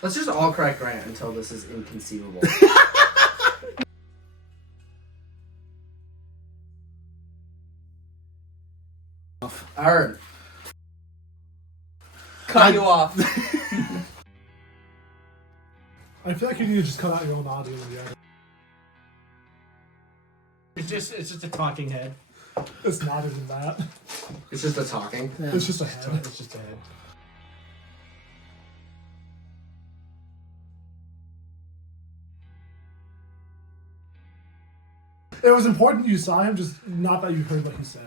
Let's just all correct Grant until this is inconceivable. Aaron. Cut you off. I feel like you need to just cut out your own audio. It's just a talking head. It's not even that. It's just a talking. Yeah. It's just a head. It's just a head. It was important you saw him, just not that you heard what he said.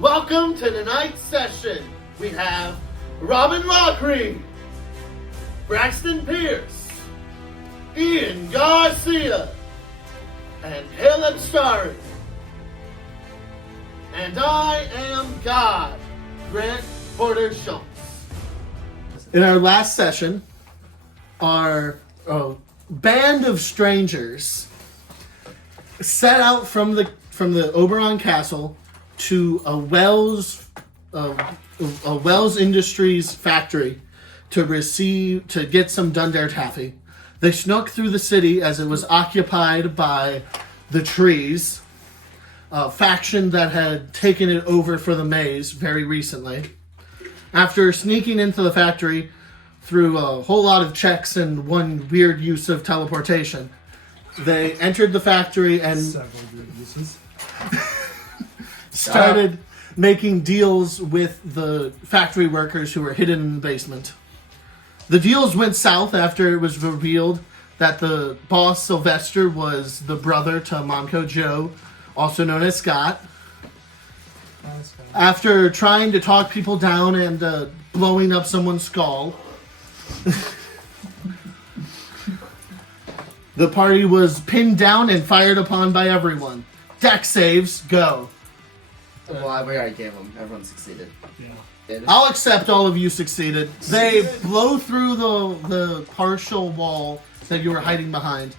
Welcome to tonight's session. We have Robin Lockery, Braxton Pierce, Ian Garcia, and Caleb Starry. And I am God, Grant Porter Schultz. In our last session, our band of strangers set out from the Oberon Castle to a Wells Industries factory to get some Dundare taffy. They snuck through the city as it was occupied by the Trees, a faction that had taken it over for the maze very recently. After sneaking into the factory through a whole lot of checks and one weird use of teleportation, they entered the factory and Several weird uses. started making deals with the factory workers who were hidden in the basement. The deals went south after it was revealed that the boss, Sylvester, was the brother to Manco Joe, also known as Scott. After trying to talk people down and blowing up someone's skull, the party was pinned down and fired upon by everyone. Deck saves, go. Well, we already gave them. Everyone succeeded. Yeah. I'll accept all of you succeeded. They blow through the partial wall that you were hiding behind,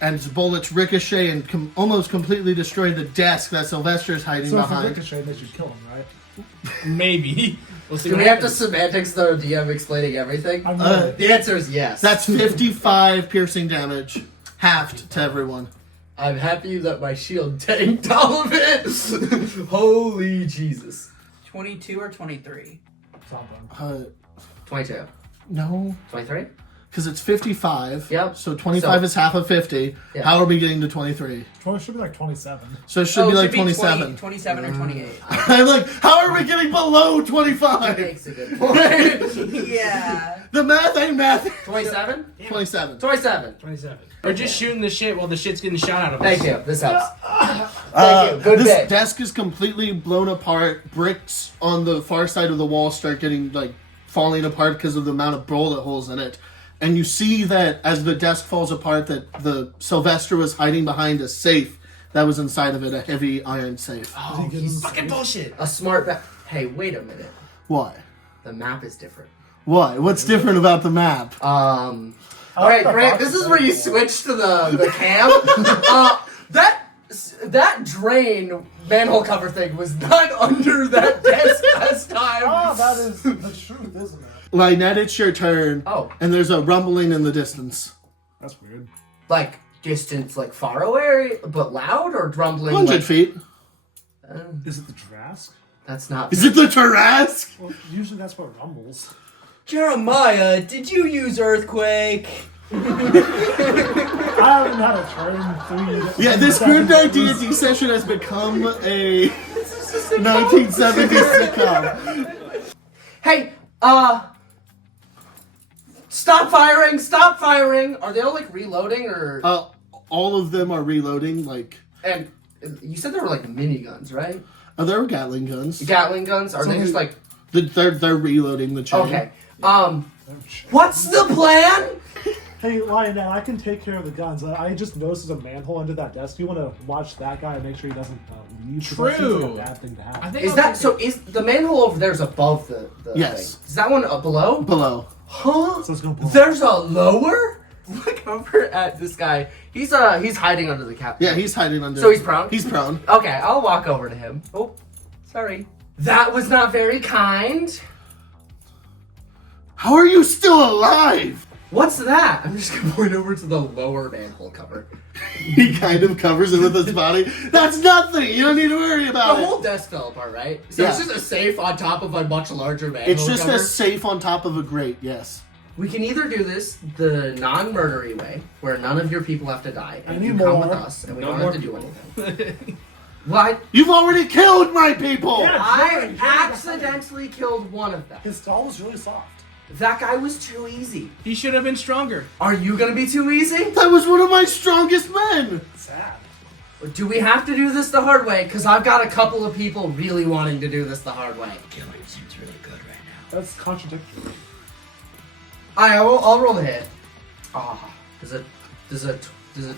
and bullets ricochet and almost completely destroy the desk that Sylvester's hiding So if behind. you ricochet, they should kill him, right? Maybe. We'll see Do what we have to happens. semantics the DM explaining everything? I'm not. The answer is yes. That's 55 piercing damage, halved to everyone. I'm happy that my shield tanked all of it. Holy Jesus. 22 or 23? Something. 22. No, 23? because it's 55. Yep. So 25 So- is half of 50. Yeah. How are we getting to 23? 20 should be like 27. So it should be like 20 27. 27 or 28. I'm like, how are we getting below 25? Makes a good point. Yeah. The math ain't math. 27? 27. 27. 27. Or just shooting the shit while the shit's getting shot out of us. Thank you. This helps. Thank you. Good This bit. desk is completely blown apart. Bricks on the far side of the wall start getting, falling apart because of the amount of bullet holes in it. And you see that as the desk falls apart that the Sylvester was hiding behind a safe that was inside of it, a heavy iron safe. Oh, he's fucking bullshit. A smart Hey, wait a minute. Why? The map is different. Why? What's different about the map? Alright, Grant, this is where you switch to the cam. That drain manhole cover thing was not under that desk last time. Oh, that is the truth, isn't it? Lynette, it's your turn. Oh. And there's a rumbling in the distance. That's weird. Like, distance, like far away, but loud, or rumbling? 100 like, feet. Is it the Drask? That's not. Is it the Tarrasque? Well, usually that's what rumbles. Jeremiah, did you use Earthquake? I haven't had a turn 3. Yeah, this Grimdark D&D session has become a 1970s sitcom. Hey, stop firing! Stop firing! Are they all like reloading or? All of them are reloading, And you said there were like miniguns, right? there are Gatling guns. Gatling guns? Are they just like? They're reloading the chain. Okay. What's the plan? Hey, Lynette, I can take care of the guns. I just noticed there's a manhole under that desk. Do you want to watch that guy and make sure he doesn't leave? 'Cause that seems like True. a bad thing to I happen. think Is I'll that take so? it. Is the manhole over there's above the Yes. thing? Is that one below? Below. Huh? So it's gonna blow up. There's a lower. Look over at this guy. He's hiding under the cap. Yeah, he's hiding under. So he's prone? He's prone. Okay, I'll walk over to him. Oh, sorry. That was not very kind. How are you still alive? What's that? I'm just gonna point over to the lower manhole cover. He kind of covers it with his body. That's nothing. You don't need to worry The about it. whole desk fell apart, right? So it's Yeah. just a safe on top of a much larger manhole It's just cover. a safe on top of a grate. Yes. We can either do this the non-murdery way, where none of your people have to die, and you Any come more? with us, and we No don't more have to do anything. What? You've already killed my people. Yeah. I accidentally killed one of them. His skull was really soft. That guy was too easy. He should have been stronger. Are you gonna be too easy? That was one of my strongest men. Sad. Do we have to do this the hard way? Because I've got a couple of people really wanting to do this the hard way. Killing seems really good right now. That's contradictory. I'll roll the hit. Ah, does a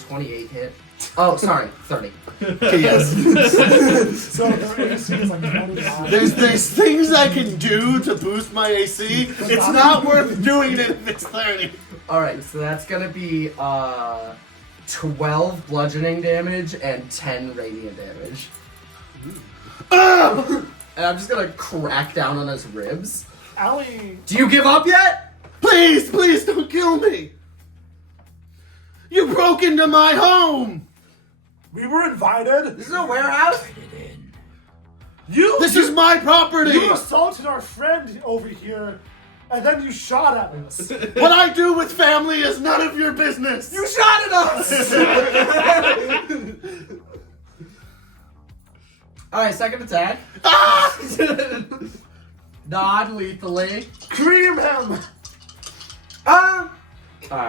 28 hit? Oh, sorry, 30. Okay, yes. So their AC is like 29. There's things I can do to boost my AC. It's not worth doing it if it's 30. All right, so that's gonna be 12 bludgeoning damage and 10 radiant damage. Ah! And I'm just gonna crack down on his ribs. Allie, Do you give up yet? Please, please don't kill me. You broke into my home. we were invited. This is a warehouse. This is my property. You assaulted our friend over here, and then you shot at us. What I do with family is none of your business. You shot at us. All right, second attack. Ah! Non-lethally. Cream him. All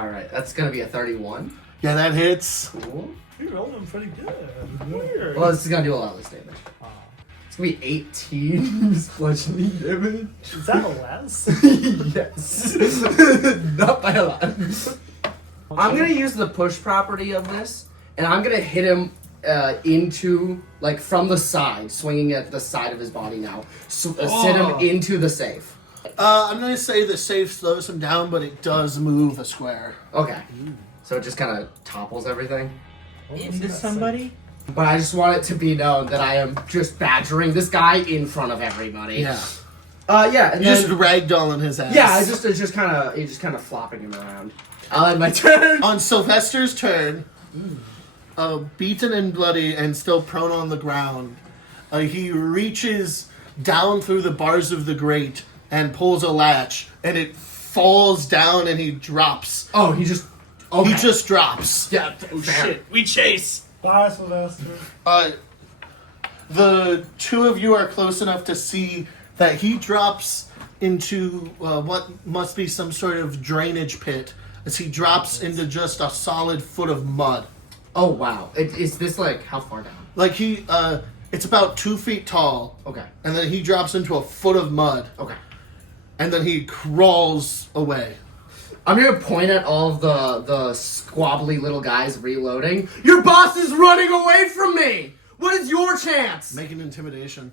right, that's gonna be a 31. Yeah, that hits. Cool. You rolled him pretty good. Weird. Well, this is gonna do a lot less damage. It's gonna be 18 bludgeoning damage. Is that a less? Yes. Not by a lot. I'm gonna use the push property of this, and I'm gonna hit him into, like, from the side, swinging at the side of his body now. Sit him into the safe. I'm gonna say the safe slows him down, but it does move a square. Okay. So it just kind of topples everything. Into somebody? But I just want it to be known that I am just badgering this guy in front of everybody. Yeah. Yeah. And You just then, ragdolling his ass. yeah. It's just kind of flopping him around. I'll end my turn. On Sylvester's turn, beaten and bloody and still prone on the ground, he reaches down through the bars of the grate and pulls a latch, and it falls down and he drops. Oh, he just. Okay. He just drops. Yeah. Oh fair. shit, we chase. Bye, Sylvester. The two of you are close enough to see that he drops into what must be some sort of drainage pit as he drops into just a solid foot of mud. Oh wow. Is this like how far down? Like it's about 2 feet tall, Okay. and then he drops into a foot of mud, Okay. and then he crawls away. I'm gonna point at all of the squabbly little guys reloading. Your boss is running away from me! What is your chance? Make an intimidation.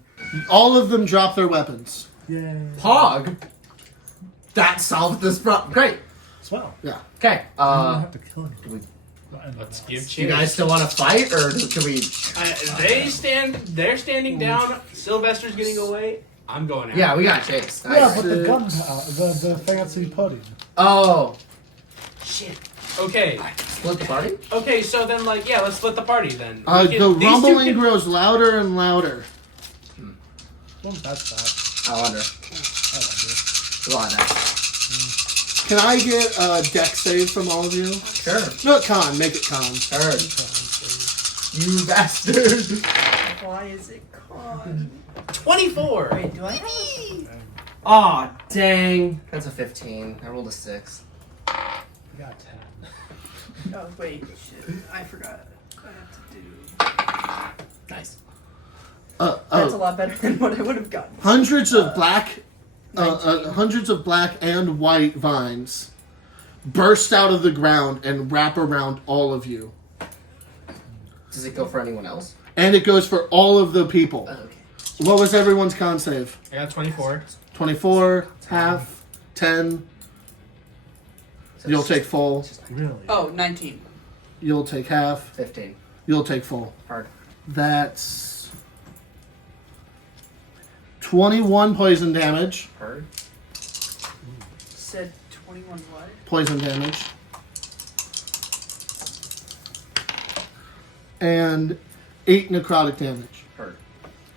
All of them drop their weapons. Yay. Pog? That solved this problem. Great. Swell. Yeah. Okay, I don't have to kill him. Let's give you guys chase. still want to fight, or can we... They're standing down. Sylvester's getting away. I'm going out. Yeah, we got chase. Yeah, Nice. but the gun, the fancy pudding. Oh. Shit. Okay. Split the party? Okay, so then, like, yeah, let's split the party then. The These two rumbling can- grows louder and louder. Well, that's that. I wonder. I wonder. A lot of that. Can I get a deck save from all of you? Sure. No, con. Make it con. Sure. You bastard. Why is it con? 24. Wait, do I? Aw, dang. That's a 15. I rolled a 6. I got 10. Oh wait, shit! I forgot. I have to do. Nice. That's a lot better than what I would have gotten. Hundreds of black hundreds of black and white vines burst out of the ground and wrap around all of you. Does it go for anyone else? And it goes for all of the people. Okay. What was everyone's con save? I got 24. 24, half, 10. So You'll it's take just- full. it's just Really? Oh, 19. You'll take half. 15. You'll take full. Hard. That's 21 poison damage. Hard. Said 21 what? Poison damage. And 8 necrotic damage. Hard.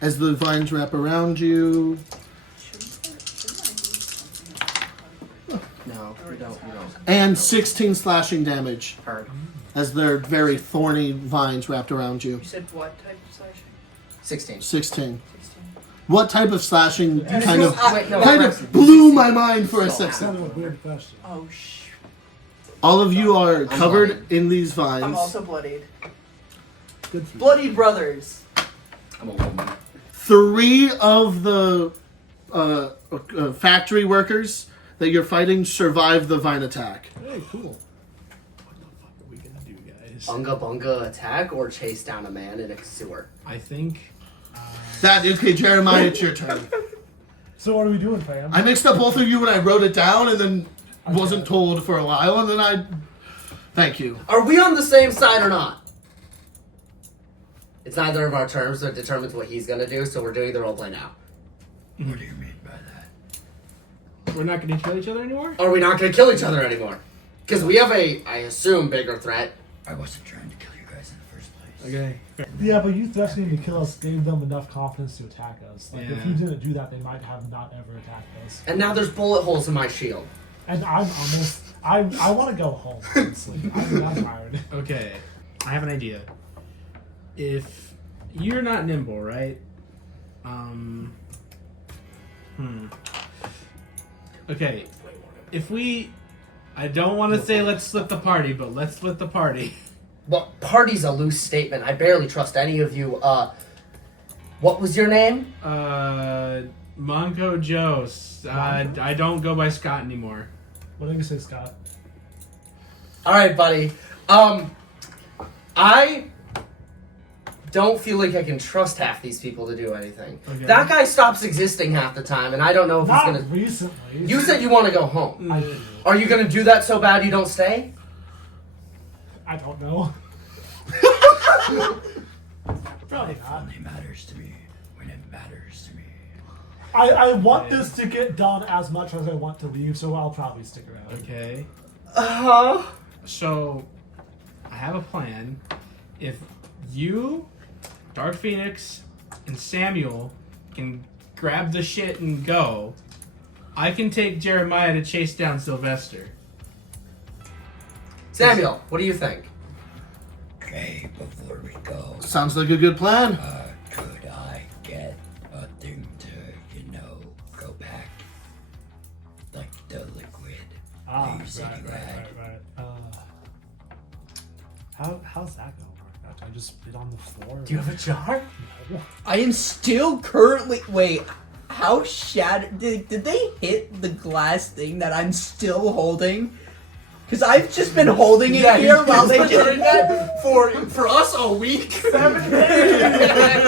As the vines wrap around you. No, we don't. And 16 slashing damage. Hard. As their very thorny vines wrapped around you. You said what type of slashing? 16. 16. 16. What type of slashing kind of Wait, no, kind Braxton, of blew my mind for a So- That's second? kind of a weird question. Oh, All of you are covered bloodied. in these vines. I'm also bloodied. Good for you. Bloody brothers. I'm a woman. 3 of the factory workers that you're fighting survive the vine attack. Hey, cool. What the fuck are we gonna do, guys? Bunga bunga attack or chase down a man in a sewer? I think. Okay, Jeremiah, it's your turn. So what are we doing, fam? I mixed up both of you when I wrote it down and then wasn't told for a while, and then I... Thank you. Are we on the same side or not? It's neither of our terms that determines what he's gonna do, so we're doing the roleplay now. What do you mean by that? We're not gonna kill each other anymore? Are we not gonna kill each other anymore? Because we have a, I assume, bigger threat. I wasn't trying to kill you guys in the first place. Okay. Yeah, but you threatening to kill us gave them enough confidence to attack us. Like, if Yeah. you didn't do that, they might have not ever attacked us. And now there's bullet holes in my shield. And I'm almost... I want to go home, honestly. I'm tired. Okay. I have an idea. If you're not nimble, right? Okay. If we... I don't want to say let's split the party, but let's split the party. Well, party's a loose statement. I barely trust any of you. What was your name? Manco Joe. I don't go by Scott anymore. What did you say, Scott? All right, buddy. I don't feel like I can trust half these people to do anything. Okay. That guy stops existing half the time, and I don't know if Not he's gonna. recently. You said you want to go home. I do. Are you gonna do that so bad you don't stay? I don't know. Probably Life not. only matters to me when it matters to me. I want this to get done as much as I want to leave, so I'll probably stick around. Okay. Uh huh. So, I have a plan. If you, Dark Phoenix, and Samuel can grab the shit and go, I can take Jeremiah to chase down Sylvester. Samuel, what do you think? Okay, before we go, Sounds like a good plan. could I get a thing to, go back? Like the liquid. Ah, You said you had. right. How's that gonna work? I just spit on the floor. Do you have a jar? No. I am still currently. Wait, how shattered? Did they hit the glass thing that I'm still holding? Because I've just been holding it here while they been doing just. that for us a week. 7 days.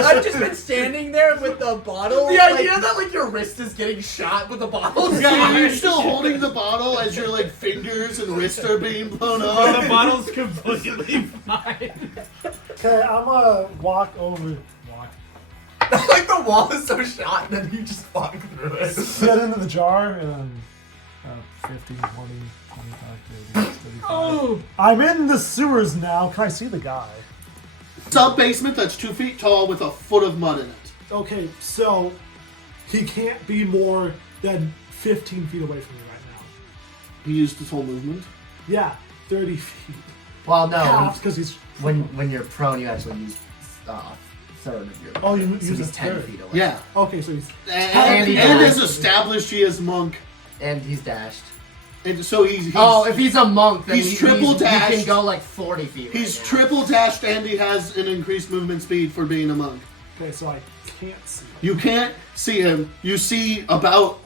I've just been standing there with the bottle. The idea that like your wrist is getting shot with a bottle. Yeah, you're still holding the bottle as your fingers and wrists are being blown The off. bottle's completely fine. Okay, I'm gonna walk over. Like the wall is so shot, and then you just walk through it. Get into the jar, and then 50, 20, 25, 30, 35. Oh. I'm in the sewers now. Can I see the guy? Sub basement that's 2 feet tall with a foot of mud in it. Okay, so he can't be more than 15 feet away from me right now. He used his whole movement. Yeah, 30 feet. Well, no. Half, because he's... When you're prone, you actually use third of your. Oh, you so use he's a 10 third. feet away. Yeah. Okay, so he's... And, he and dies. as established, he is monk. And he's dashed. And so he's Oh, if he's a monk, then he's triple he dashed. can go like 40 feet. he's right now. triple dashed and he has an increased movement speed for being a monk. Okay, so I can't see. You can't see him. You see about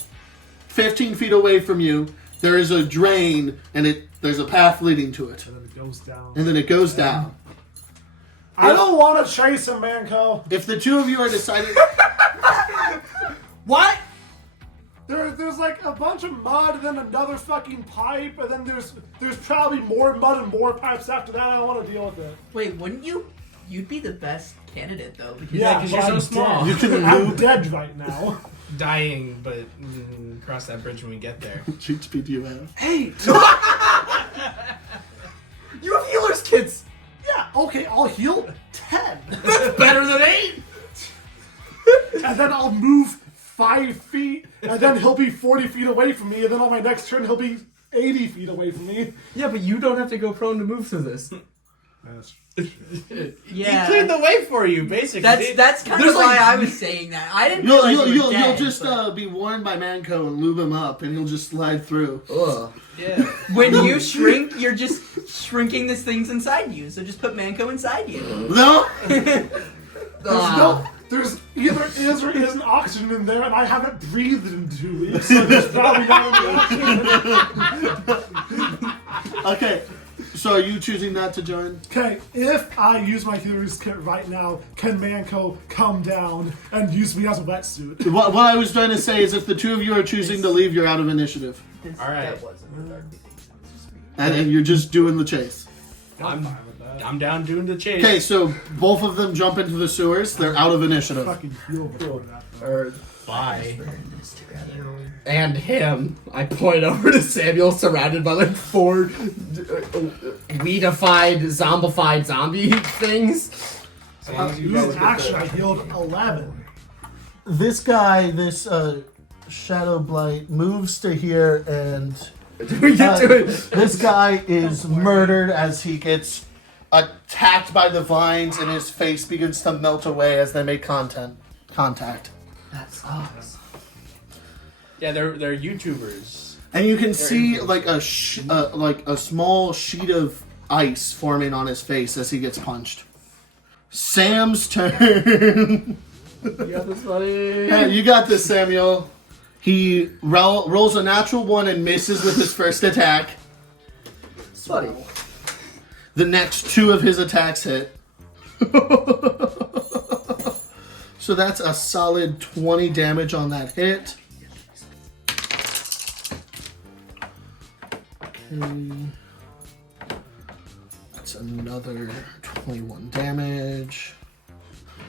15 feet away from you, there is a drain, and there's a path leading to it. And then it goes down. And then it goes down. I don't want to chase him, Manco. If the two of you are deciding... What? There's like a bunch of mud, and then another fucking pipe, and then there's probably more mud and more pipes after that. I don't want to deal with it. Wait, wouldn't you? You'd be the best candidate though. Because Yeah, 'cause but you're so I'm small. dead. You can I'm loop. dead right now. Dying, but cross that bridge when we get there. Which HP do you have? Hey, You have healer's kits. yeah, okay, I'll heal 10. That's better than 8. And then I'll move 5 feet, and then he'll be 40 feet away from me, and then on my next turn he'll be 80 feet away from me. Yeah, but you don't have to go prone to move through this. yeah, He cleared the way for you, basically. that's kind There's of why like- I was saying that. I didn't realize you were You'll dead, just but be warned by Manco and lube him up, and he'll just slide through. Ugh. Yeah. when you shrink, you're just shrinking the things inside you. So just put Manco inside you. No? There's either is or isn't oxygen in there, and I haven't breathed in 2 weeks, so there's probably not any oxygen. Okay, so are you choosing not to join? Okay, if I use my healer's kit right now, can Manco come down and use me as a wetsuit? What I was trying to say is if the two of you are choosing to leave, you're out of initiative. All right. That wasn't the dark thing. And you're just doing the chase. I'm fine with that. I'm down doing the chase. Okay, so both of them jump into the sewers. They're out of initiative. Fucking heal before that. Or Bye. We're in this together. and him. I point over to Samuel, surrounded by like 4 weedified, zombified zombie things. Ooh, actually, I healed 11. This guy, this Shadow Blight, moves to here, and We get to it. this guy is murdered as he gets attacked by the vines, and his face begins to melt away as they make contact. That sucks. Yeah, they're YouTubers. And you can see like a small sheet of ice forming on his face as he gets punched. Sam's turn. You got this, buddy. Hey, you got this, Samuel. He rolls a natural 1 and misses with his first attack. Buddy. The next 2 of his attacks hit. So that's a solid 20 damage on that hit. Okay. That's another 21 damage.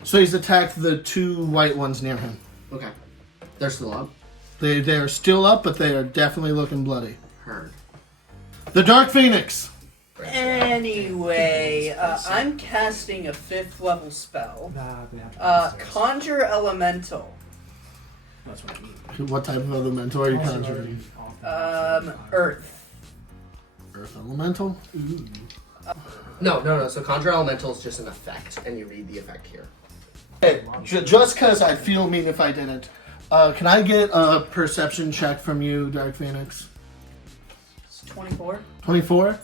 So he's attacked the 2 white ones near him. Okay. They're still up. They are still up, but they are definitely looking bloody. Heard. The Dark Phoenix. Anyway, I'm casting a 5th level spell. Nah, they have to Conjure Elemental. That's what I need. What type of elemental are you conjuring? Earth. Earth elemental? No. So Conjure Elemental is just an effect, and you read the effect here. Hey, just because I'd feel mean if I didn't. Can I get a perception check from you, Dark Phoenix? It's 24. 24?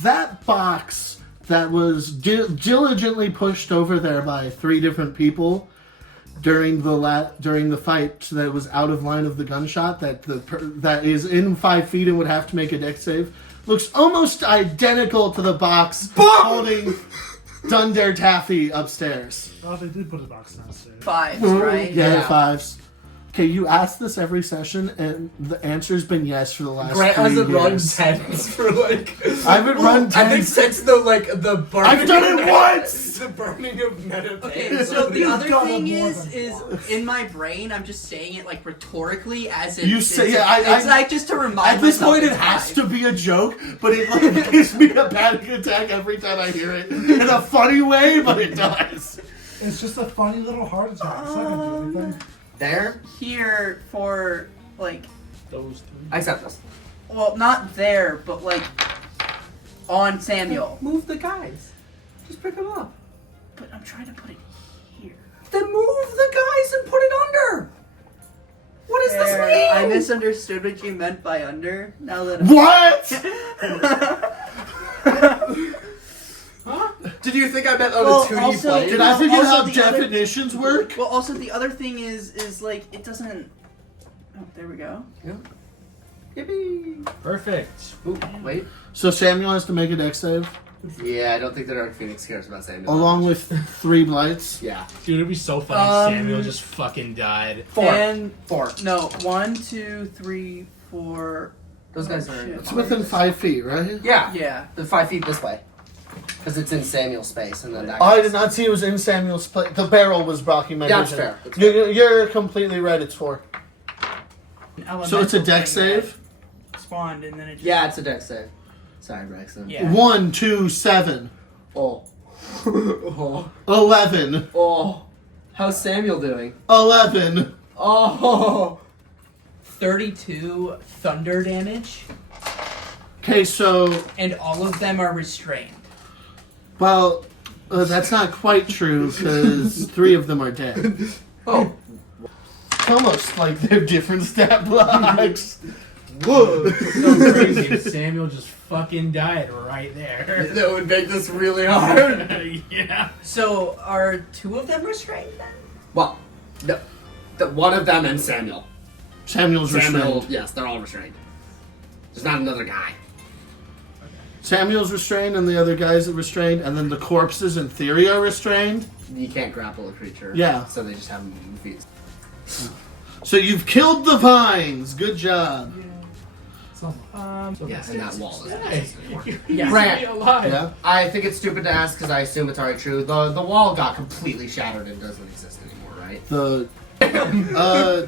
That box that was diligently pushed over there by 3 different people during the fight that was out of line of the gunshot, that is in 5 feet and would have to make a dex save, looks almost identical to the box holding Dundare Taffy upstairs. Oh, they did put a box downstairs. 5s, right? Yeah, Yeah. 5s. Okay, you ask this every session, and the answer's been yes for the last Grant 3 hasn't run years. 10s for like. I haven't run I think 10s. since the burning. I've done it once! The burning of Meta. Okay, so the other done thing it more is than in my brain, I'm just saying it like rhetorically, as if You say- it's, yeah, it's like just to remind At this myself point, it it's has 5. to be a joke, but it like, gives me a panic attack every time I hear it. In a funny way, but it does. It's just a funny little heart attack. It's not gonna do anything. There. Here for like, Those 3. I accept this. well, not there, but like on Samuel. Move the guys. Just pick them up. But I'm trying to put it here. Then move the guys and put it under. What does this mean? I misunderstood what you meant by under. Now that What? Did you think I meant on Well, a 2D also- plane? Did I forget Also, how the other- definitions work? Well, also the other thing is like it doesn't. Oh, there we go. Yeah. Yippee! Perfect. Ooh, wait. So Samuel has to make a dex save, Yeah, I don't think the Dark Phoenix cares about Samuel. along with 3 blights. Yeah. Dude, it'd be so funny if Samuel just fucking died. 4. And 4. no, 1, 2, 3, 4. Those guys are. shit. It's within 5 feet, right? Yeah. Yeah. The 5 feet this way. Because it's in Samuel's space, and then that. Oh, I did not see it was in Samuel's place. The barrel was blocking my Yeah, that's vision. fair. That's fair. You're completely right. It's 4. So it's a dex save. Spawned and then it just Yeah, it's a dex save. Sorry, Braxton. Yeah. 1, 2, 7, Oh. Oh. 11, Oh. How's Samuel doing? 11. Oh. 32 thunder damage, Okay, so and all of them are restrained. well, that's not quite true because 3 of them are dead. Oh. It's almost like they're different stat blocks. Whoa. So crazy if Samuel just fucking died right there. That would make this really hard. Yeah. So are 2 of them restrained then? Well, the one of them and Samuel. Samuel's Samuel, restrained. yes, they're all restrained. There's not another guy. Samuel's restrained, and the other guys are restrained, and then the corpses in theory are restrained. You can't grapple a creature. Yeah. So they just have them in feet. So you've killed the vines. Good job. Yes, and that wall is. Yeah. Brant, alive. Yeah. I think it's stupid to ask because I assume it's already true. The wall got completely shattered and doesn't exist anymore, right? The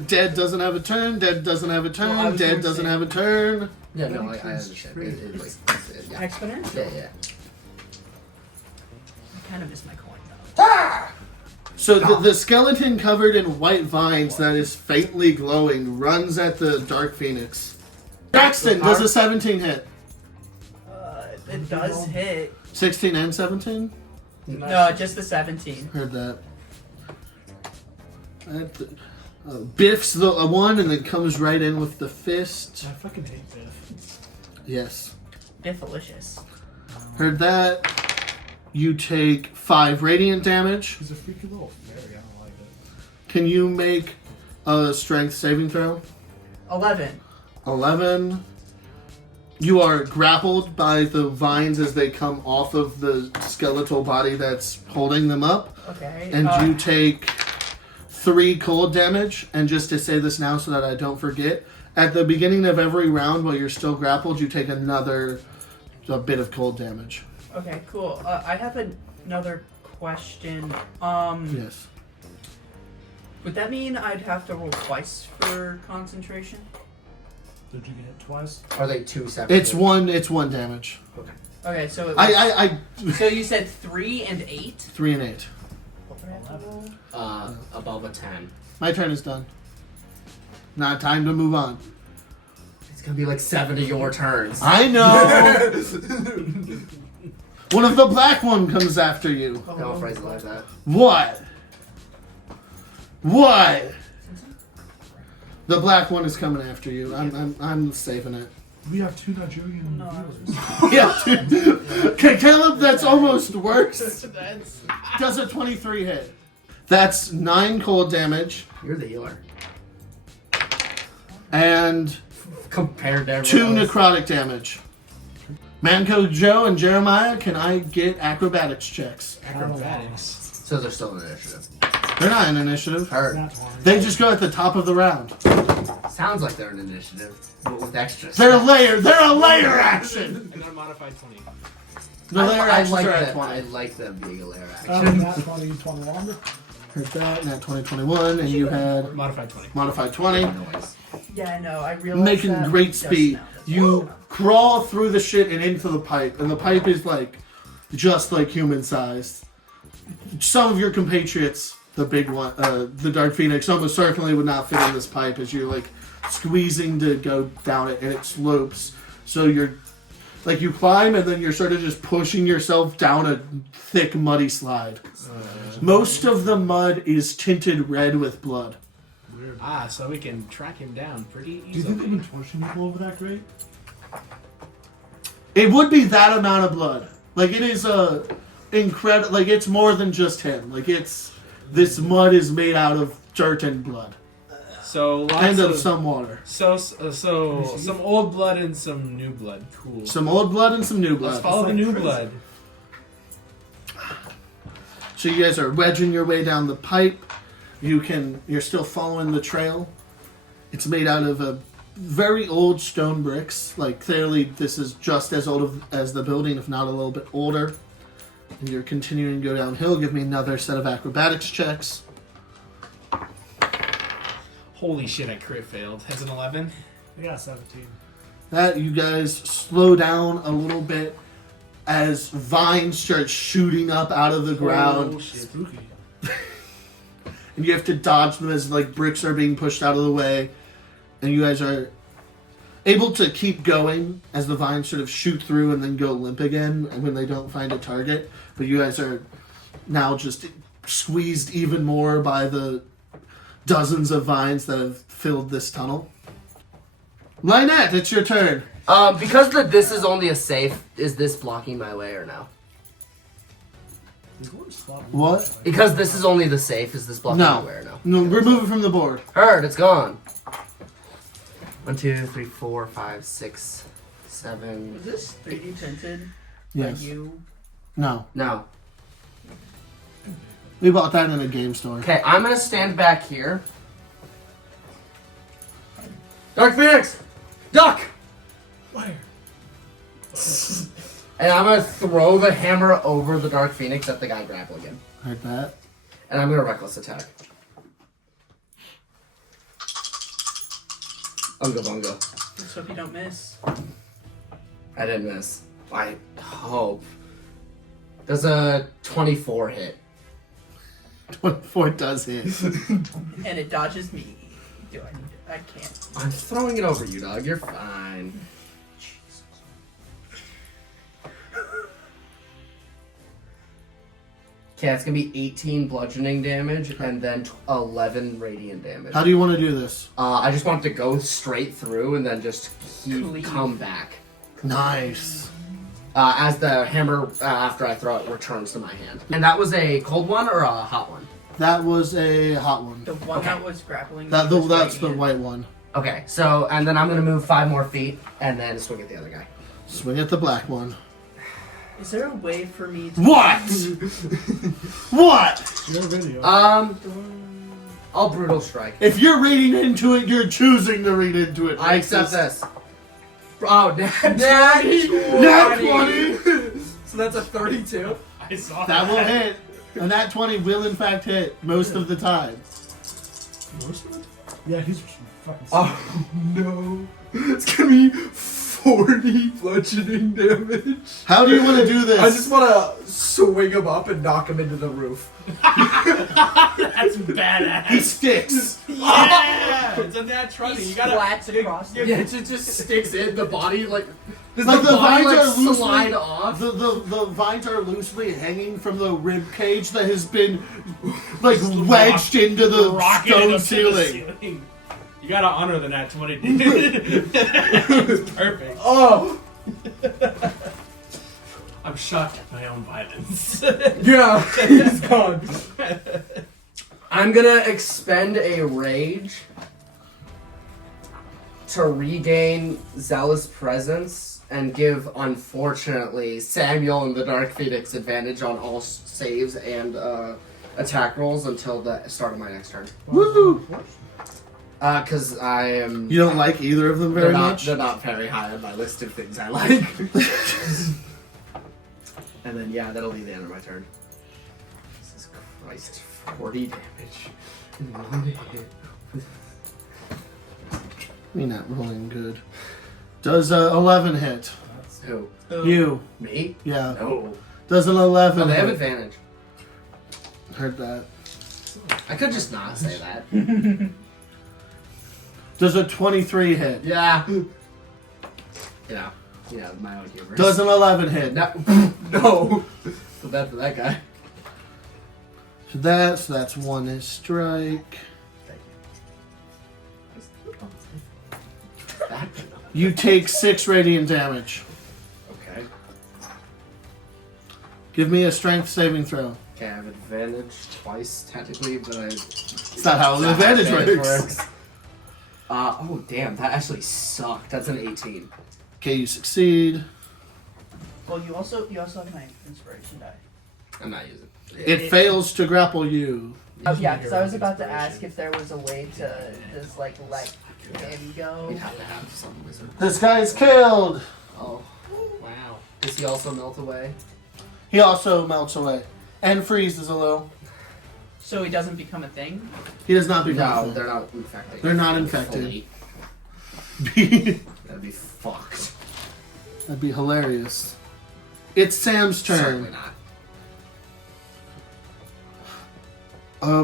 dead doesn't have a turn. Dead doesn't have a turn. Well, I was dead gonna doesn't say- have a turn. Yeah, no, I understand. Yeah. Exponential. Yeah. I kind of miss my coin though. So the skeleton covered in white vines that is faintly glowing runs at the Dark Phoenix. Braxton, does a 17 hit? It does hit. 16 and 17? No, just the 17. Heard that. Biffs the one and then comes right in with the fist. I fucking hate Biff. Yes. Biffalicious. Heard that. You take 5 radiant damage. He's a freaky little fairy. I don't like it. Can you make a strength saving throw? 11. 11. You are grappled by the vines as they come off of the skeletal body that's holding them up. Okay. And you take 3 cold damage. And just to say this now so that I don't forget, at the beginning of every round while you're still grappled, you take a bit of cold damage. Okay, cool. I have another question. Yes. Would that mean I'd have to roll twice for concentration? Did you get hit twice? Are they 2 separate? It's one damage. Okay, so it was, I so you said 3 and 8. 3 and 8. What would I have to roll? Above a 10. My turn is done. Now time to move on. It's gonna be like 7 of your turns. I know. One of the black one comes after you. Don't phrase it like that. What? What? The black one is coming after you. I'm saving it. We have 2 Nigerian No, I viewers. Yeah, dude. Okay, Caleb, that's almost worse. Does a 23 hit? That's 9 cold damage You're the healer. and Compared to 2 everyone else. necrotic damage. Manco Joe and Jerimiah, can I get acrobatics checks? Acrobatics. So they're still in initiative. They're not in initiative. Heard. That's why. They just go at the top of the round. Sounds like they're in initiative, but with extras. They're a layer action. An unmodified 20. The layer I actions like are at that. 20. I like them being a layer action. That 20, 20 longer. Heard that, and at 2021, and you had Modified 20. modified 20. Noise. Yeah, I know. I realized Making that great just speed. now. You crawl through the shit and into the pipe, and the pipe is like just like human sized. Some of your compatriots, the big one, the Dark Phoenix, almost certainly would not fit in this pipe as you're like squeezing to go down it, and it slopes. So you're like you climb, and then you're sort of just pushing yourself down a thick, muddy slide. Most of the mud is tinted red with blood. Weird. Ah, so we can track him down pretty Do you think they've easily. been torching people over that great? It would be that amount of blood. Like it is a incredible. Like it's more than just him. Like it's this mud is made out of dirt and blood. So lots and of of some water. so some old blood and some new blood. Cool. Some old blood and some new blood. Let's follow the new blood. So you guys are wedging your way down the pipe. You're still following the trail. It's made out of a very old stone bricks. Like, clearly this is just as old as the building, if not a little bit older. And you're continuing to go downhill. Give me another set of acrobatics checks. Holy shit! I crit failed. That's an 11. I got 17. That you guys slow down a little bit as vines start shooting up out of the ground. Oh, shit. Spooky. And you have to dodge them as like bricks are being pushed out of the way. And you guys are able to keep going as the vines sort of shoot through and then go limp again when they don't find a target. But you guys are now just squeezed even more by the dozens of vines that have filled this tunnel. Lynette, it's your turn. Because this is only a safe, is this blocking my way or no? What? Because this is only the safe, is this blocking my way or no? No, remove it from the board. Heard, it's gone. 1, 2, 3, 4, 5, 6, 7. Was this 3D printed? Yes. By you? No. No. We bought that in a game store. Okay, I'm gonna stand back here. Dark Phoenix! Duck! Where? And I'm gonna throw the hammer over the Dark Phoenix at the guy grappling him. Like that. And I'm gonna reckless attack. Unga bunga. Let's hope you don't miss. I didn't miss. I hope. Does a 24 hit? 24 does hit. And it dodges me. Do I need it? I can't. I'm throwing it over you, dog. You're fine. Okay, it's gonna be 18 bludgeoning damage and then 11 radiant damage. How do you want to do this? I just want it to go straight through and then just Cleave. come back. Nice. As the hammer, after I throw it, returns to my hand. And that was a cold one or a hot one? That was a hot one. The one Okay. that was grappling. That's was the radiant. white one. Okay, so, and then I'm gonna move 5 more feet and then swing at the other guy. Swing at the black one. Is there a way for me to... What? What? No video. I'll brutal strike. If you're reading into it, you're choosing to read into it. I accept this. Oh, nat 20! Nat 20! So that's a 32? I saw That will hit. And that 20 will in fact hit most of the time. Yeah, he's fucking. Oh no. It's gonna be 40 bludgeoning damage. How do you want to do this? I just wanna swing him up and knock him into the roof. That's badass. He sticks. Yeah, it's a nat 20. He You gotta. splats across the... Yeah, it just sticks in the body like. Does Like the the body vines like are loosely slide off? The vines are loosely hanging from the rib cage that has been like wedged into the Rocketed stone up to the ceiling. You gotta honor the nat 20. It's perfect. Oh! I'm shocked at my own violence. Yeah, he's gone. I'm gonna expend a rage to regain Zealous Presence and give, unfortunately, Samuel and the Dark Phoenix advantage on all saves and attack rolls until the start of my next turn. Woohoo! Because I am... You don't like either of them very much? They're not very high on my list of things I like. And then, yeah, that'll be the end of my turn. Jesus Christ, 40 damage. in one hit. You're not rolling good. Does 11 hit? Who? You. Me? Yeah. No. Does an 11 Oh, they have hit? advantage. Heard that. I could just not say that. Does a 23 hit? Yeah. My own humor. Does an 11 hit? No. No. So bad for that guy. So that's one strike. That. You take 6 radiant damage. Okay. Give me a strength saving throw. Okay, I have advantage twice technically, but It's not how an advantage works. Oh damn, that actually sucked. That's an 18. Okay, you succeed. Well, you also have my inspiration die. I'm not using It fails to grapple you. Oh, yeah, because I was about to ask if there was a way to just like let him go. We'd have to have some wizard. This guy's killed. Oh. Wow. Does he also melt away? He also melts away and freezes a little. So he doesn't become a thing? He does not No, become. they're not infected. They're not infected. Fully. That'd be fucked. That'd be hilarious. It's Sam's Certainly turn. not.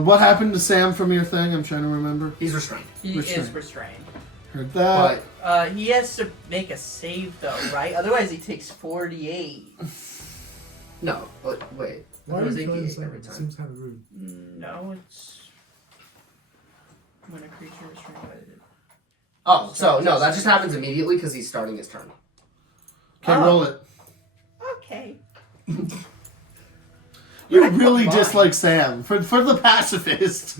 What happened to Sam from your thing? I'm trying to remember. He's restrained. He Restrained. is restrained. Heard that. But He has to make a save though, right? Otherwise he takes 48. no, but wait. Why It are was you trying to 88 say every it? time. Seems kind of rude. No, it's when a creature is restrained by the... Oh, so no, that just happens immediately because he's starting his turn. Okay, Oh. roll it. Okay. You really Fine. dislike Sam for the pacifist.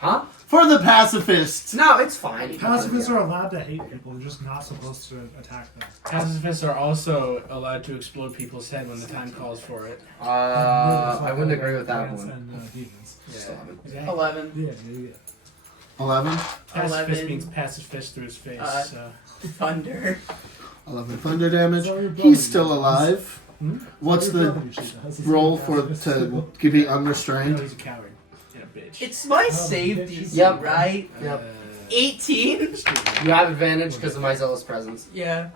Huh? For the pacifist. No, it's fine. Pacifists are allowed to hate people. They're just not supposed to attack them. Pacifists are also allowed to explode people's head when the time calls for it. I wouldn't agree with that Plants one. And demons. Yeah. 11. Yeah. 11. Pacifist 11. means pacifist through his face. so. Thunder. 11 thunder damage. So your brother He's still usually alive. Hmm? What's Your the brother usually does. roll for to be No, unrestrained? he's a coward and a bitch. It's my Oh, save bitch. DC, Yep. right? Yep. 18? You have advantage because of my zealous presence. Yeah.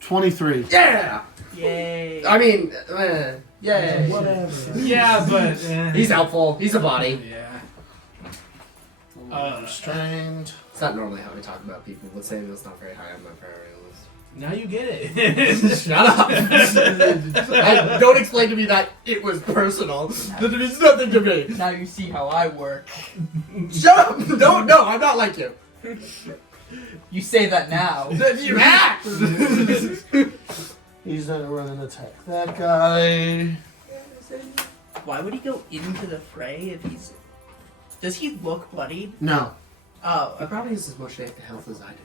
23. Yeah! Yay. I mean, yay. Whatever. Yeah, but He's helpful. He's a body. Yeah. Unrestrained. It's not normally how we talk about people, but Samuel's not very high on my priority list. Now you get it. Shut up! Don't explain to me that it was personal. That it means nothing to me. Now you see how I work. Shut up! Don't. No, I'm not like you. You say that now. You act. He's gonna run and attack that guy. Why would he go into the fray if he's... Does he look bloodied? No. Oh, He probably has as much health as I do.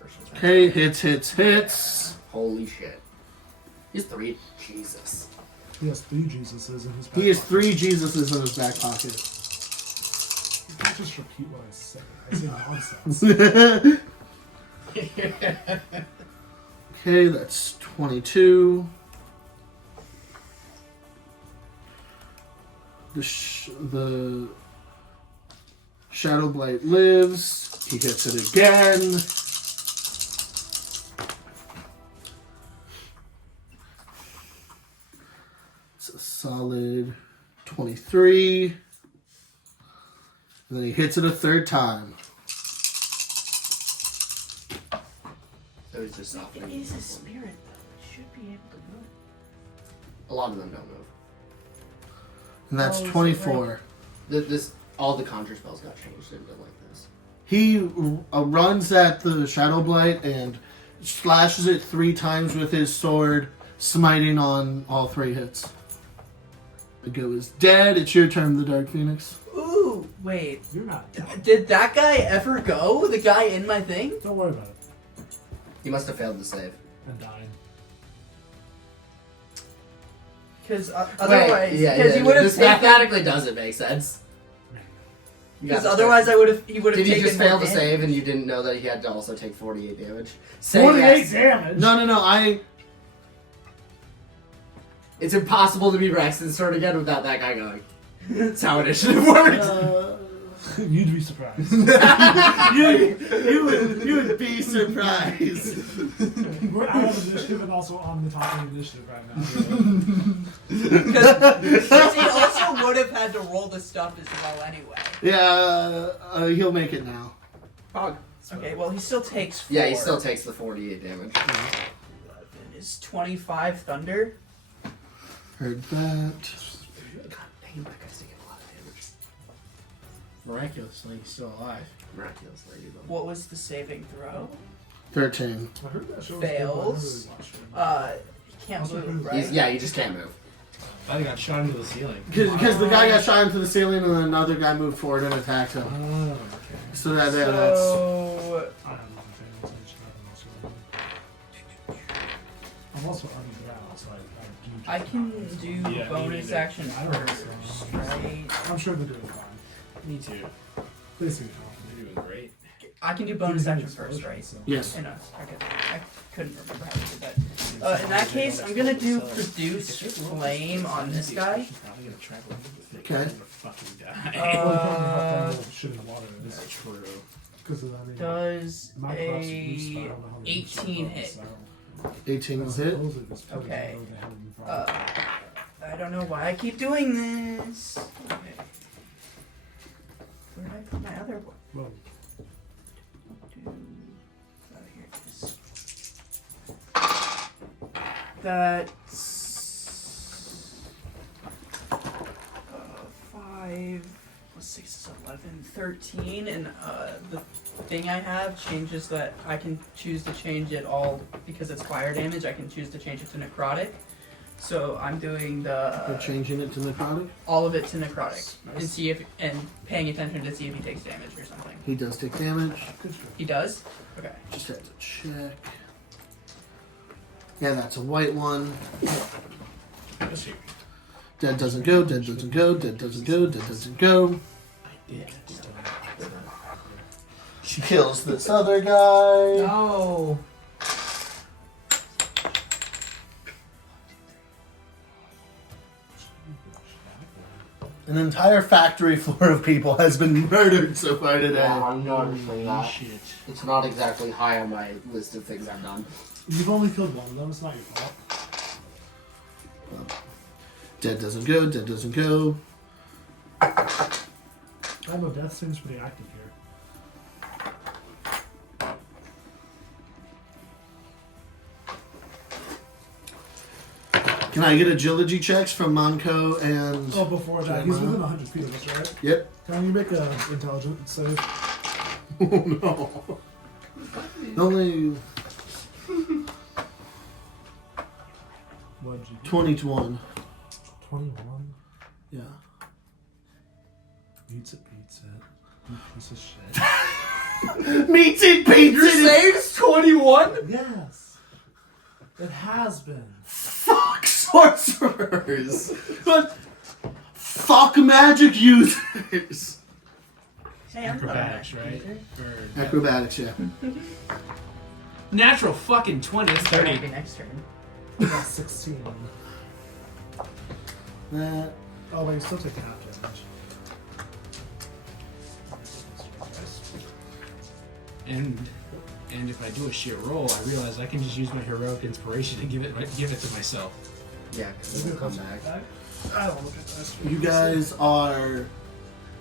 Versus that. Okay, hits. Holy shit. He's 3. Jesus. He has 3 Jesuses in his back He has pocket. 3 Jesuses in his back pocket. You can't just repeat what I say. I say nonsense. Okay, that's 22. The Shadow Blight lives. He hits it again. It's a solid 23. And then he hits it a third time. So he's just softening. it is a spirit, though. It should be able to move. A lot of them don't move. And that's Oh, is it 24. All the conjure spells got changed into like this. He runs at the Shadow Blight and slashes it 3 times with his sword, smiting on all 3 hits. The go is dead. It's your turn, the Dark Phoenix. Ooh, wait. You're not dumb. Did that guy ever go? The guy in my thing? Don't worry about it. He must have failed to save. And dying. Because otherwise, Wait, because he would have this taken. mathematically doesn't make sense. You Because gotta otherwise, check. he would have Did taken. he just more fail to damage. save and you didn't know that he had to also take 48 damage? Say 48 yes. damage? No. It's impossible to be Braxton's turn again without that guy going. That's how initiative works. You'd be surprised. You would be surprised. We're out of initiative and also on the top of the initiative right now. Because he also would have had to roll the stuff as well anyway. Yeah, he'll make it now. Okay, well, he still takes 4. Yeah, he still takes the 48 damage. Is 25 thunder? Heard that. God dang, that guy's taking a lot of damage. Miraculously, he's still alive. Miraculous lady, though. What was the saving throw? 13. I heard that show was Fails. good, but I never really watched it. He can't Also, move, who's- right? Yeah, you just can't move. I got shot into the ceiling. Because the guy got shot into the ceiling and then another guy moved forward and attacked him. Oh, okay. So that's... So I don't know if paying attention. I'm also underground, so I can do Yeah, bonus me neither. action I don't first, know. right? I'm sure they're doing fine. Me too. Please do. You're doing great. I can do bonus action first, right? Yes. I know. I couldn't remember how to do that. In that case, I'm gonna do produce flame on this guy. Okay. Fucking die. Shit in the water is. That's true. Because of that. I mean, Does my crops are used, I a don't know how many 18 crops, hit? so 18 will hit. supposedly this place Okay. is really having problems. I don't know why I keep doing this. Okay. Where did I put my other one? Well, Here it is. That's 5 plus 6 is 11, 13, and the thing I have changes that I can choose to change it all because it's fire damage. I can choose to change it to necrotic. So I'm doing We're changing it to necrotic. all of it to necrotic and see if paying attention to see if he takes damage or something. He does take damage. He does? Okay. Just have to check. Yeah, that's a white one. Let's see. Dead doesn't go, dead doesn't go, dead doesn't go, dead doesn't go. Yeah. She kills this other guy. No. An entire factory full of people has been murdered so far today. Yeah, I'm noticing that. Shit. It's not exactly high on my list of things I've done. you've only killed one of them. It's not your fault. Dead doesn't go, dead doesn't go. I don't know. Death seems pretty active here. Can I get agility checks from Manco and... Oh, before that, he's Jeremiah? within 100 feet of us, right? Yep. Can you make an intelligence save? Oh no. Only What'd you do? 20 to 1. 21. Yeah. Beats it. You piece of shit. Meets it, beats Your it! save's 21? Yes. It has been. Fuck sorcerers! But fuck magic users! Hey, I'm not an Acrobatics, right? Or Acrobatics, yeah. natural fucking 20. That's That might 30. be next turn. That's 16. That. Oh, but you still take half damage. And if I do a shit roll, I realize I can just use my heroic inspiration and give it to myself. Yeah, because it'll come back. I will look at this. You guys are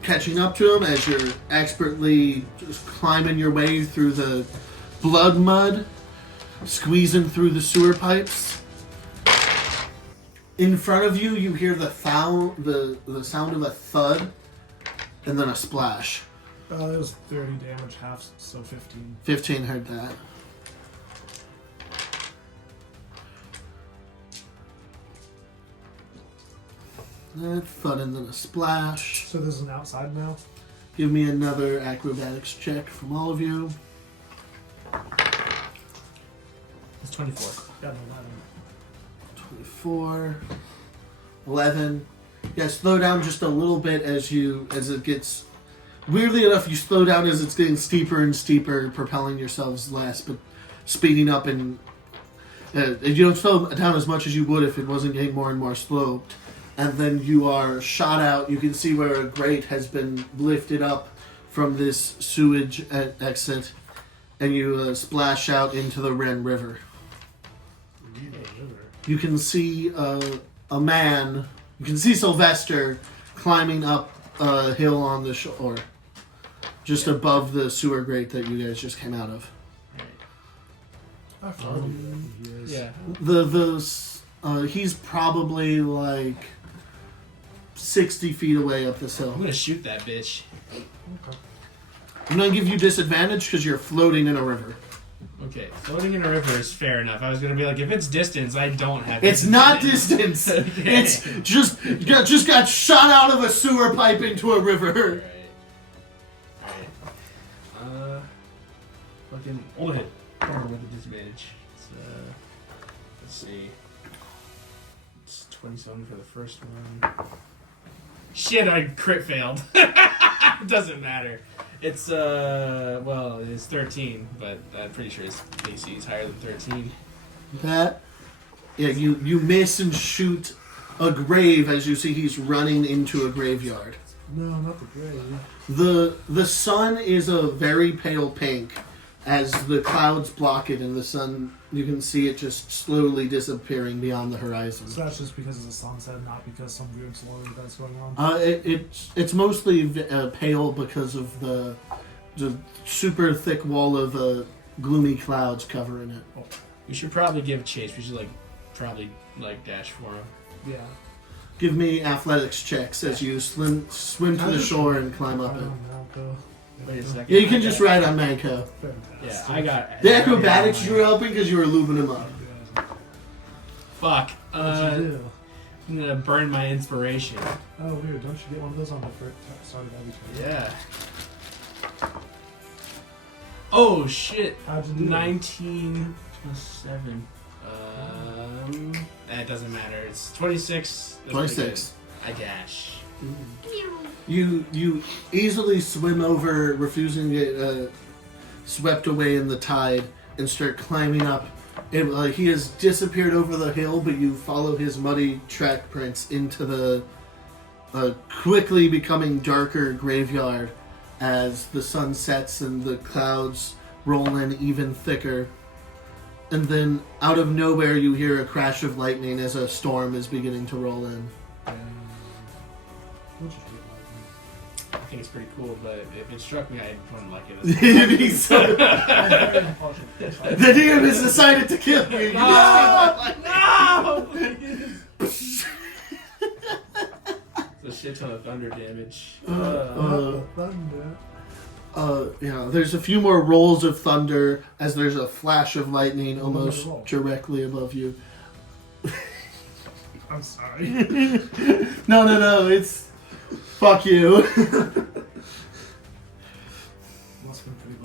catching up to him as you're expertly just climbing your way through the blood mud, squeezing through the sewer pipes. In front of you, you hear the sound of a thud, and then a splash. It was 30 damage, half, so 15. 15 heard that. That thud and then a splash. So this is an outside now? Give me another acrobatics check from all of you. It's 24. Got an 11. 24, 11. Yeah, slow down just a little bit as it gets. Weirdly enough, you slow down as it's getting steeper and steeper, propelling yourselves less, but speeding up and you don't slow down as much as you would if it wasn't getting more and more sloped. And then you are shot out. You can see where a grate has been lifted up from this sewage exit, and you splash out into the Ren River. You can see a man. You can see Sylvester climbing up a hill on the shore, just above the sewer grate that you guys just came out of. How far do you think he is? Yeah. He's probably like 60 feet away up this I'm hill. gonna shoot that bitch. I'm gonna give you disadvantage because you're floating in a river. Okay, floating in a river is fair enough. I was gonna be like, if it's distance, I don't have. It's not distance. Okay. It's just got shot out of a sewer pipe into a river. Alright. Fucking hold it. With a disadvantage. Let's see. It's 27 for the first one. Shit, I crit failed. It doesn't matter. It's well, it's 13, but I'm pretty sure his AC is higher than 13. That, yeah, you miss and shoot a grave as you see he's running into a graveyard. No, not the grave. The sun is a very pale pink as the clouds block it, and the sun, you can see it just slowly disappearing beyond the horizon. So that's just because it's a sunset, not because some weird solar event's going on? It's mostly pale because of the super thick wall of gloomy clouds covering it. We should probably give chase. We should probably dash for him. Yeah. Give me athletics checks as you swim to the shore and climb up it. Wait a second. Yeah, you can just ride on Manco. Yeah, I got The acrobatics you were helping because you were lubing him up. Fuck. What'd you do? I'm gonna burn my inspiration. Oh, weird. Don't you get one of those on the first start of every turn? Yeah. Oh shit. How'd you do? 19 plus 7. That doesn't matter. It's 26. That's 26. pretty good. I dash. You easily swim over, refusing to get swept away in the tide, and start climbing up. And, he has disappeared over the hill, but you follow his muddy track prints into the quickly becoming darker graveyard as the sun sets and the clouds roll in even thicker. And then, out of nowhere, you hear a crash of lightning as a storm is beginning to roll in. I think it's pretty cool, but if it struck me, I wouldn't like it. The DM has decided to kill you. No! It's a shit ton of thunder damage. There's a few more rolls of thunder as there's a flash of lightning almost directly above you. I'm sorry. No, it's... Fuck you. Must have been pretty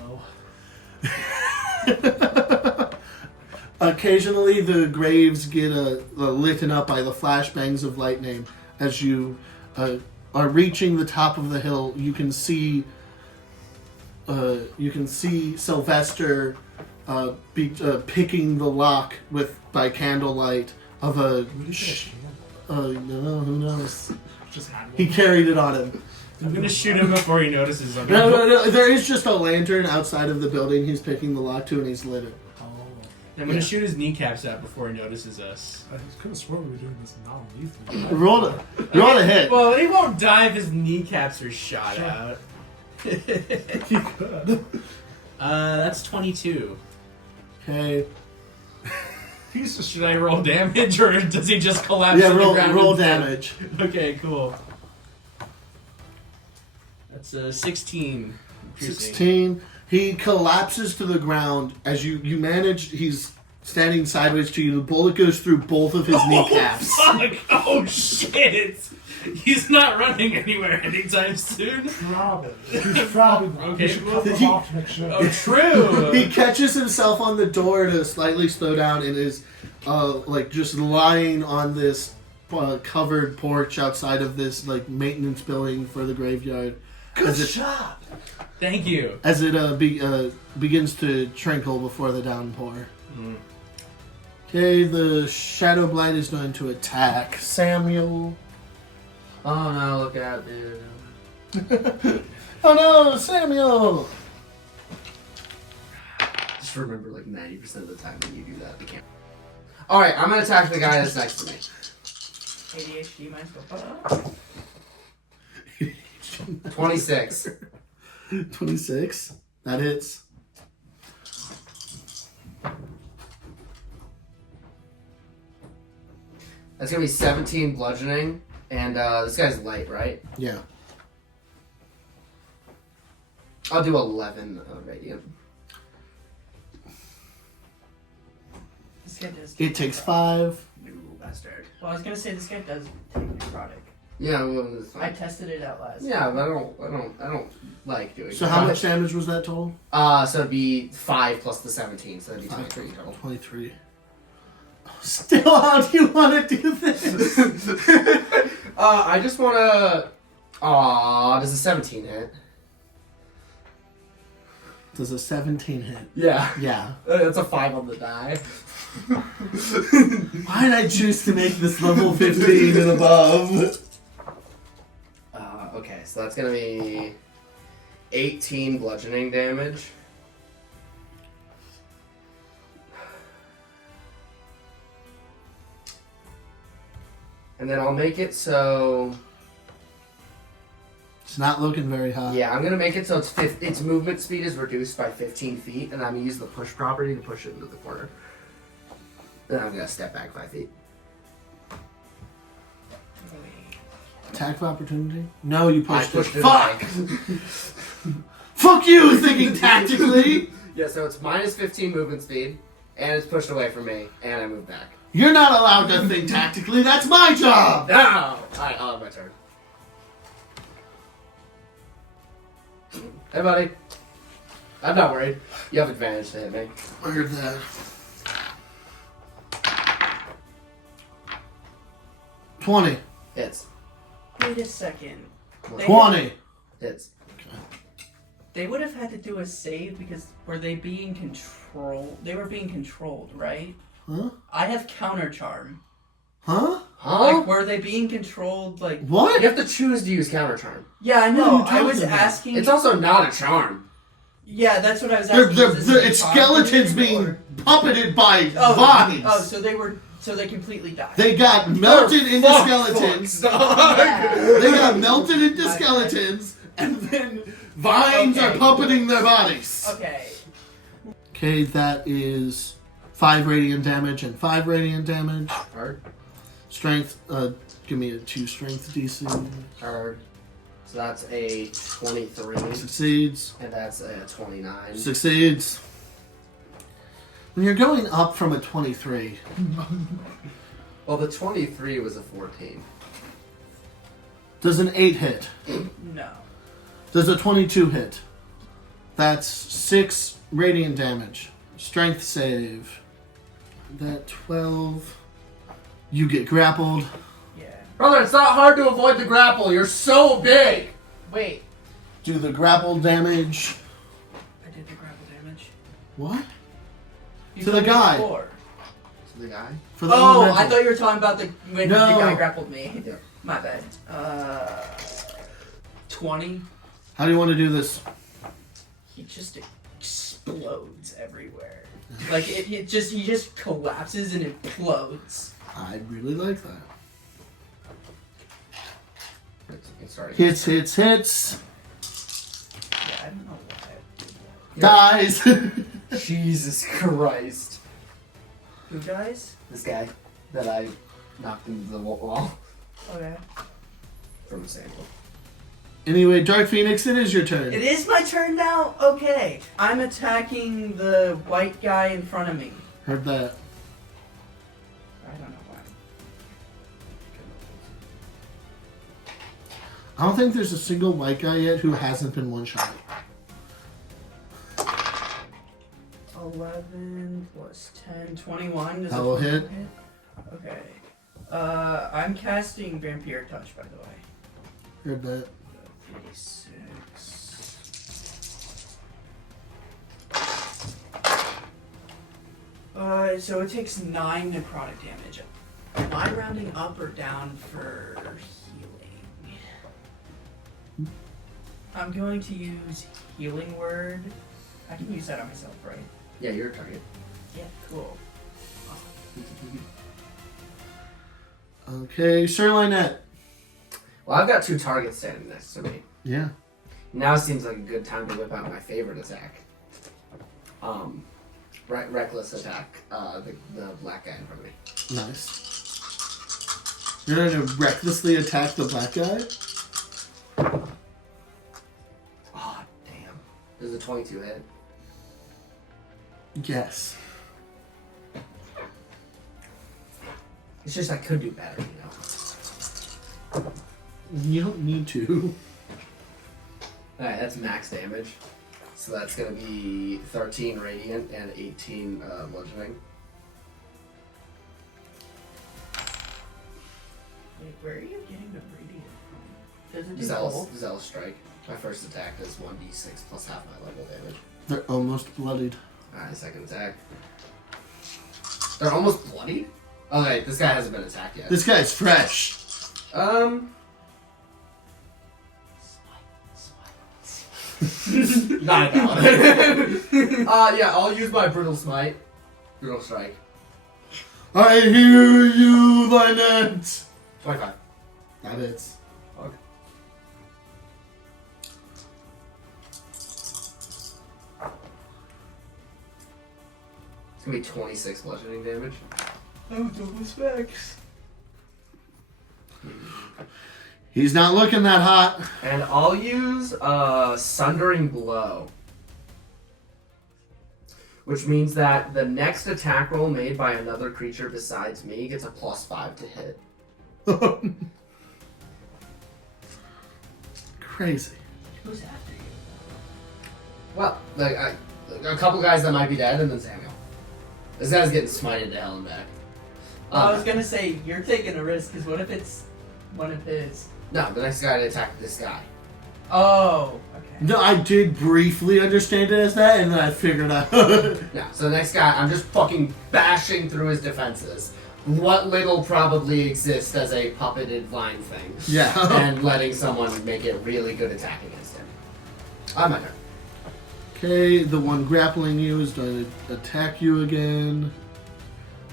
low. Occasionally the graves get lit up by the flashbangs of lightning. As you are reaching the top of the hill, you can see Sylvester picking the lock by candlelight of a... who knows? He carried it on him. I'm gonna shoot him before he notices. No. There is just a lantern outside of the building he's picking the lock to, and he's lit it. I'm gonna shoot his kneecaps out before he notices us. I could have sworn we were doing this non-lethal. Roll a hit. Well, he won't die if his kneecaps are shot out. He could. That's 22. Okay. Should I roll damage, or does he just collapse Yeah, to the ground? roll damage. Okay, cool. That's 16. Piercing. 16. He collapses to the ground as you manage. He's standing sideways to you. The bullet goes through both of his kneecaps. Fuck! Oh shit! He's not running anywhere anytime soon. Probably. He's probably not. Okay, We should cut them off to make sure. Oh, true. He catches himself on the door to slightly slow down and is just lying on this covered porch outside of this maintenance building for the graveyard. Good job. Thank you. As it begins to trickle before the downpour. Okay, the Shadow Blight is going to attack Samuel. Oh no, look out, dude. Oh no, Samuel! Just remember 90% of the time when you do that, we can't. Alright, I'm gonna attack the guy that's next to me. ADHD might go. 26. 26. That hits. That's gonna be 17 bludgeoning, and this guy's light, right? Yeah. I'll do 11 radiant. This guy does. It takes 5. You bastard. Well, I was gonna say this guy does take necrotic. Yeah, well, it's I fine. tested it out last. Yeah, but I don't like doing. So how much damage was that total? So it'd be 5 plus the 17, so that'd be 5, 23 total. 23. Still, how do you want to do this? I just wanna. Does a 17 hit? Does a 17 hit? Yeah. Yeah. That's a 5 on the die. Why did I choose to make this level 15 and above? Okay, so that's gonna be 18 bludgeoning damage. And then I'll make it so. It's not looking very hot. Yeah, I'm gonna make it so its movement speed is reduced by 15 feet, and I'm gonna use the push property to push it into the corner. Then I'm gonna step back 5 feet. Attack of opportunity? No, you pushed, pushed it. it Fuck! back. Fuck you, thinking tactically! Yeah, so it's minus 15 movement speed, and it's pushed away from me, and I move back. You're not allowed to think tactically, that's my job! No! Alright, I'll have my turn. Hey, buddy. I'm not worried. You have advantage to hit me. I heard that. $20. Hits. Wait a second. They- 20. Hits. They would have had to do a save because were they being controlled? They were being controlled, right? Huh? I have counter charm. Huh? Huh? Like, were they being controlled? Like, What? You have to choose to use counter charm. yeah, I What know. are you I was talking about? asking. It's also not a charm. Yeah, that's what I was They're, asking. they're, Is this they're, a it's charm skeletons thing, being or- puppeted by Oh, vines. oh, so they completely died. They got melted into Fuck skeletons. fucks, dog. They got melted into Okay. skeletons, and then vines are Okay. puppeting their bodies. Okay. Okay, that is 5 radiant damage and 5 radiant damage. Hard. Strength, give me a 2 strength DC. Hard. So that's a 23, Succeeds. and that's a 29. Succeeds. When you're going up from a 23, Well, the 23 was a 14. does an 8 hit? No. Does a 22 hit? That's 6 radiant damage. Strength save. That 12. You get grappled. Yeah. Brother, it's not hard to avoid the grapple. You're so big. Wait. Do the grapple damage. I did the grapple damage. What? You To the told me guy. before. To the guy. For the Oh, elemental. I thought you were talking about when No. the guy grappled me. Yeah. My bad. 20. How do you want to do this? He just explodes everywhere. Like he just collapses and implodes. I really like that. Sorry. Hits. Yeah, I don't know why. Dies. Jesus Christ. Who dies? This guy that I knocked into the wall Okay. from a sample. Anyway, Dark Phoenix, it is your turn. It is my turn now? Okay. I'm attacking the white guy in front of me. Heard that. I don't know why. I don't think there's a single white guy yet who hasn't been one shot. 11 plus 10, 21. Does That a will 21 hit. Okay. I'm casting Vampire Touch, by the way. Heard that. 56. So it takes 9 necrotic damage. Am I rounding up or down for healing? I'm going to use Healing Word. I can use that on myself, right? Yeah, you're a target. Yeah, cool. Okay, Sir Lynette. Well, I've got 2 targets standing next to me. Yeah. Now seems like a good time to whip out my favorite attack. Reckless attack. The black guy in front of me. Nice. You're gonna recklessly attack the black guy? Oh, damn. There's a 22 hit. Yes. It's just I could do better, you know. You don't need to. Alright, that's max damage. So that's gonna be 13 radiant and 18 bludgeoning. Wait, where are you getting the radiant from? Does it do both? Zealous Strike. My first attack does 1d6 plus half my level damage. They're almost bloodied. Alright, second attack. They're almost bloodied? Oh wait, this guy hasn't been attacked yet. This guy's fresh. Not about it. Yeah, I'll use my Brutal Smite. Brutal Strike. I hear you, Lynette. 25. That is. Okay. It's gonna be 26 bludgeoning damage. Oh, double specs. He's not looking that hot. And I'll use Sundering Blow. Which means that the next attack roll made by another creature besides me gets a +5 to hit. Crazy. Who's after you? Well, like a couple guys that might be dead, and then Samuel. This guy's getting smited to hell and back. I was gonna say, you're taking a risk, because what if it's one of his? No, the next guy to attack this guy. Oh, okay. No, I did briefly understand it as that, and then I figured out. No, so the next guy, I'm just fucking bashing through his defenses. What little probably exists as a puppeted vine thing. Yeah. And letting someone make it really good attack against him. My turn. Okay, the one grappling you is going to attack you again.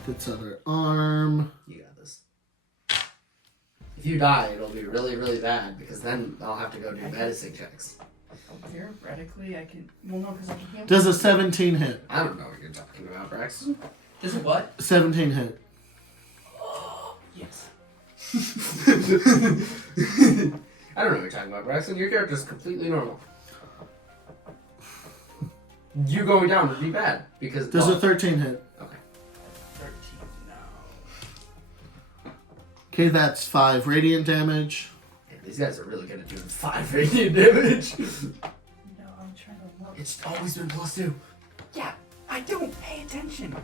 Its other arm. You got this. If you die, it'll be really, really bad, because then I'll have to go do medicine checks. Theoretically, I can. Well, no, because I can. Does a 17 hit? I don't know what you're talking about, Braxton. Does it what? 17 hit. Yes. I don't know what you're talking about, Braxton. Your character's completely normal. You going down would be bad, because... Does a 13 hit? Okay. 13, no. Okay, that's 5 radiant damage. Man, these guys are really good at doing 5 radiant damage. No, I'm trying to look. It's always been +2. Yeah, I don't pay attention.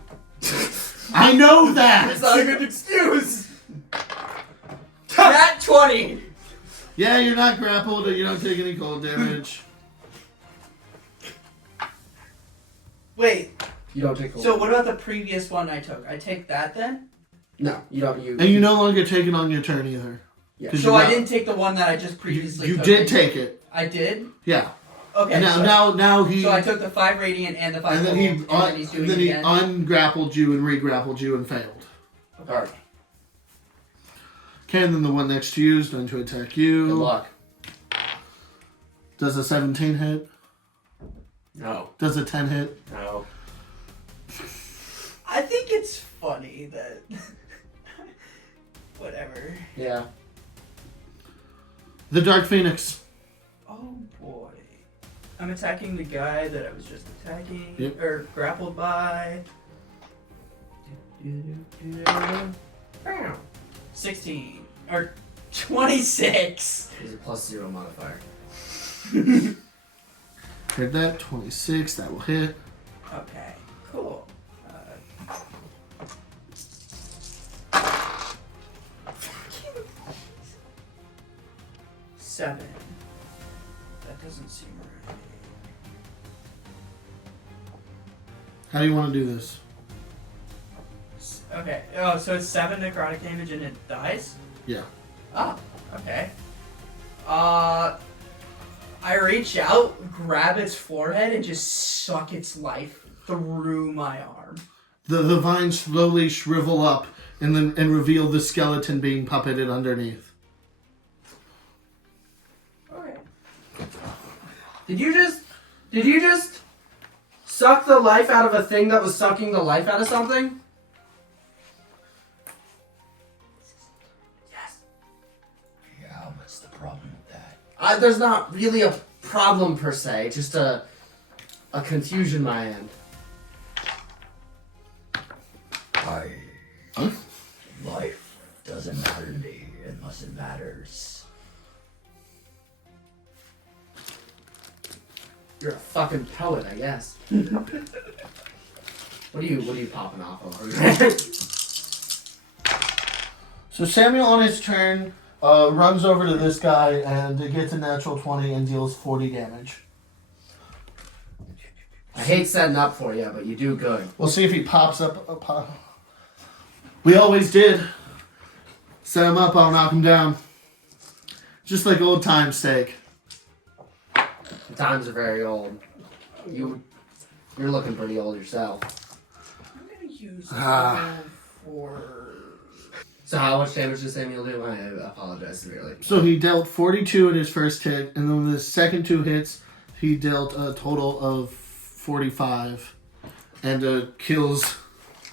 I know that! It's not a good excuse! Nat 20! Yeah, you're not grappled and you don't take any cold damage. Wait, You don't take cold. so what about the previous one I took? I take that then? No, you don't. And you no longer take it on your turn either. Yeah. 'Cause So you're I not- didn't take the one that I just previously You took. did take it. I did? Yeah. Okay, And so, now he... so I took the 5 radiant and the 5 and then gold, he, and then he's doing then it he again? ungrappled you and re-grappled you and failed. Alright. Okay, and then the one next to you is going to attack you. Good luck. Does a 17 hit? No. Does a 10 hit? No. I think it's funny that... Whatever. Yeah. The Dark Phoenix. Oh boy. I'm attacking the guy that I was just attacking, Yep. or grappled by. 16. Or 26. There's a +0 modifier. Heard that. 26. That will hit. Okay, cool. 7. That doesn't seem right. How do you want to do this? Okay, oh, so it's 7 necrotic damage and it dies? Yeah. Oh, okay. I reach out, grab its forehead, and just suck its life through my arm. The vines slowly shrivel up and reveal the skeleton being puppeted underneath. Okay. Did you just suck the life out of a thing that was sucking the life out of something? Yes. Yeah, what's the problem with that? There's not really a problem per se, just a confusion my end. Life doesn't matter to me unless it matters. You're a fucking poet, I guess. What are you popping off over? So Samuel on his turn runs over to this guy and gets a natural 20 and deals 40 damage. I hate setting up for you, but you do good. We'll see if he pops up. We always did. Set him up, I'll knock him down. Just like old time's sake. The times are very old. You're looking pretty old yourself. I'm gonna use Ah. for. So how much damage does Samuel do? I apologize severely. So he dealt 42 in his first hit, and then the second 2 hits, he dealt a total of 45. And kills...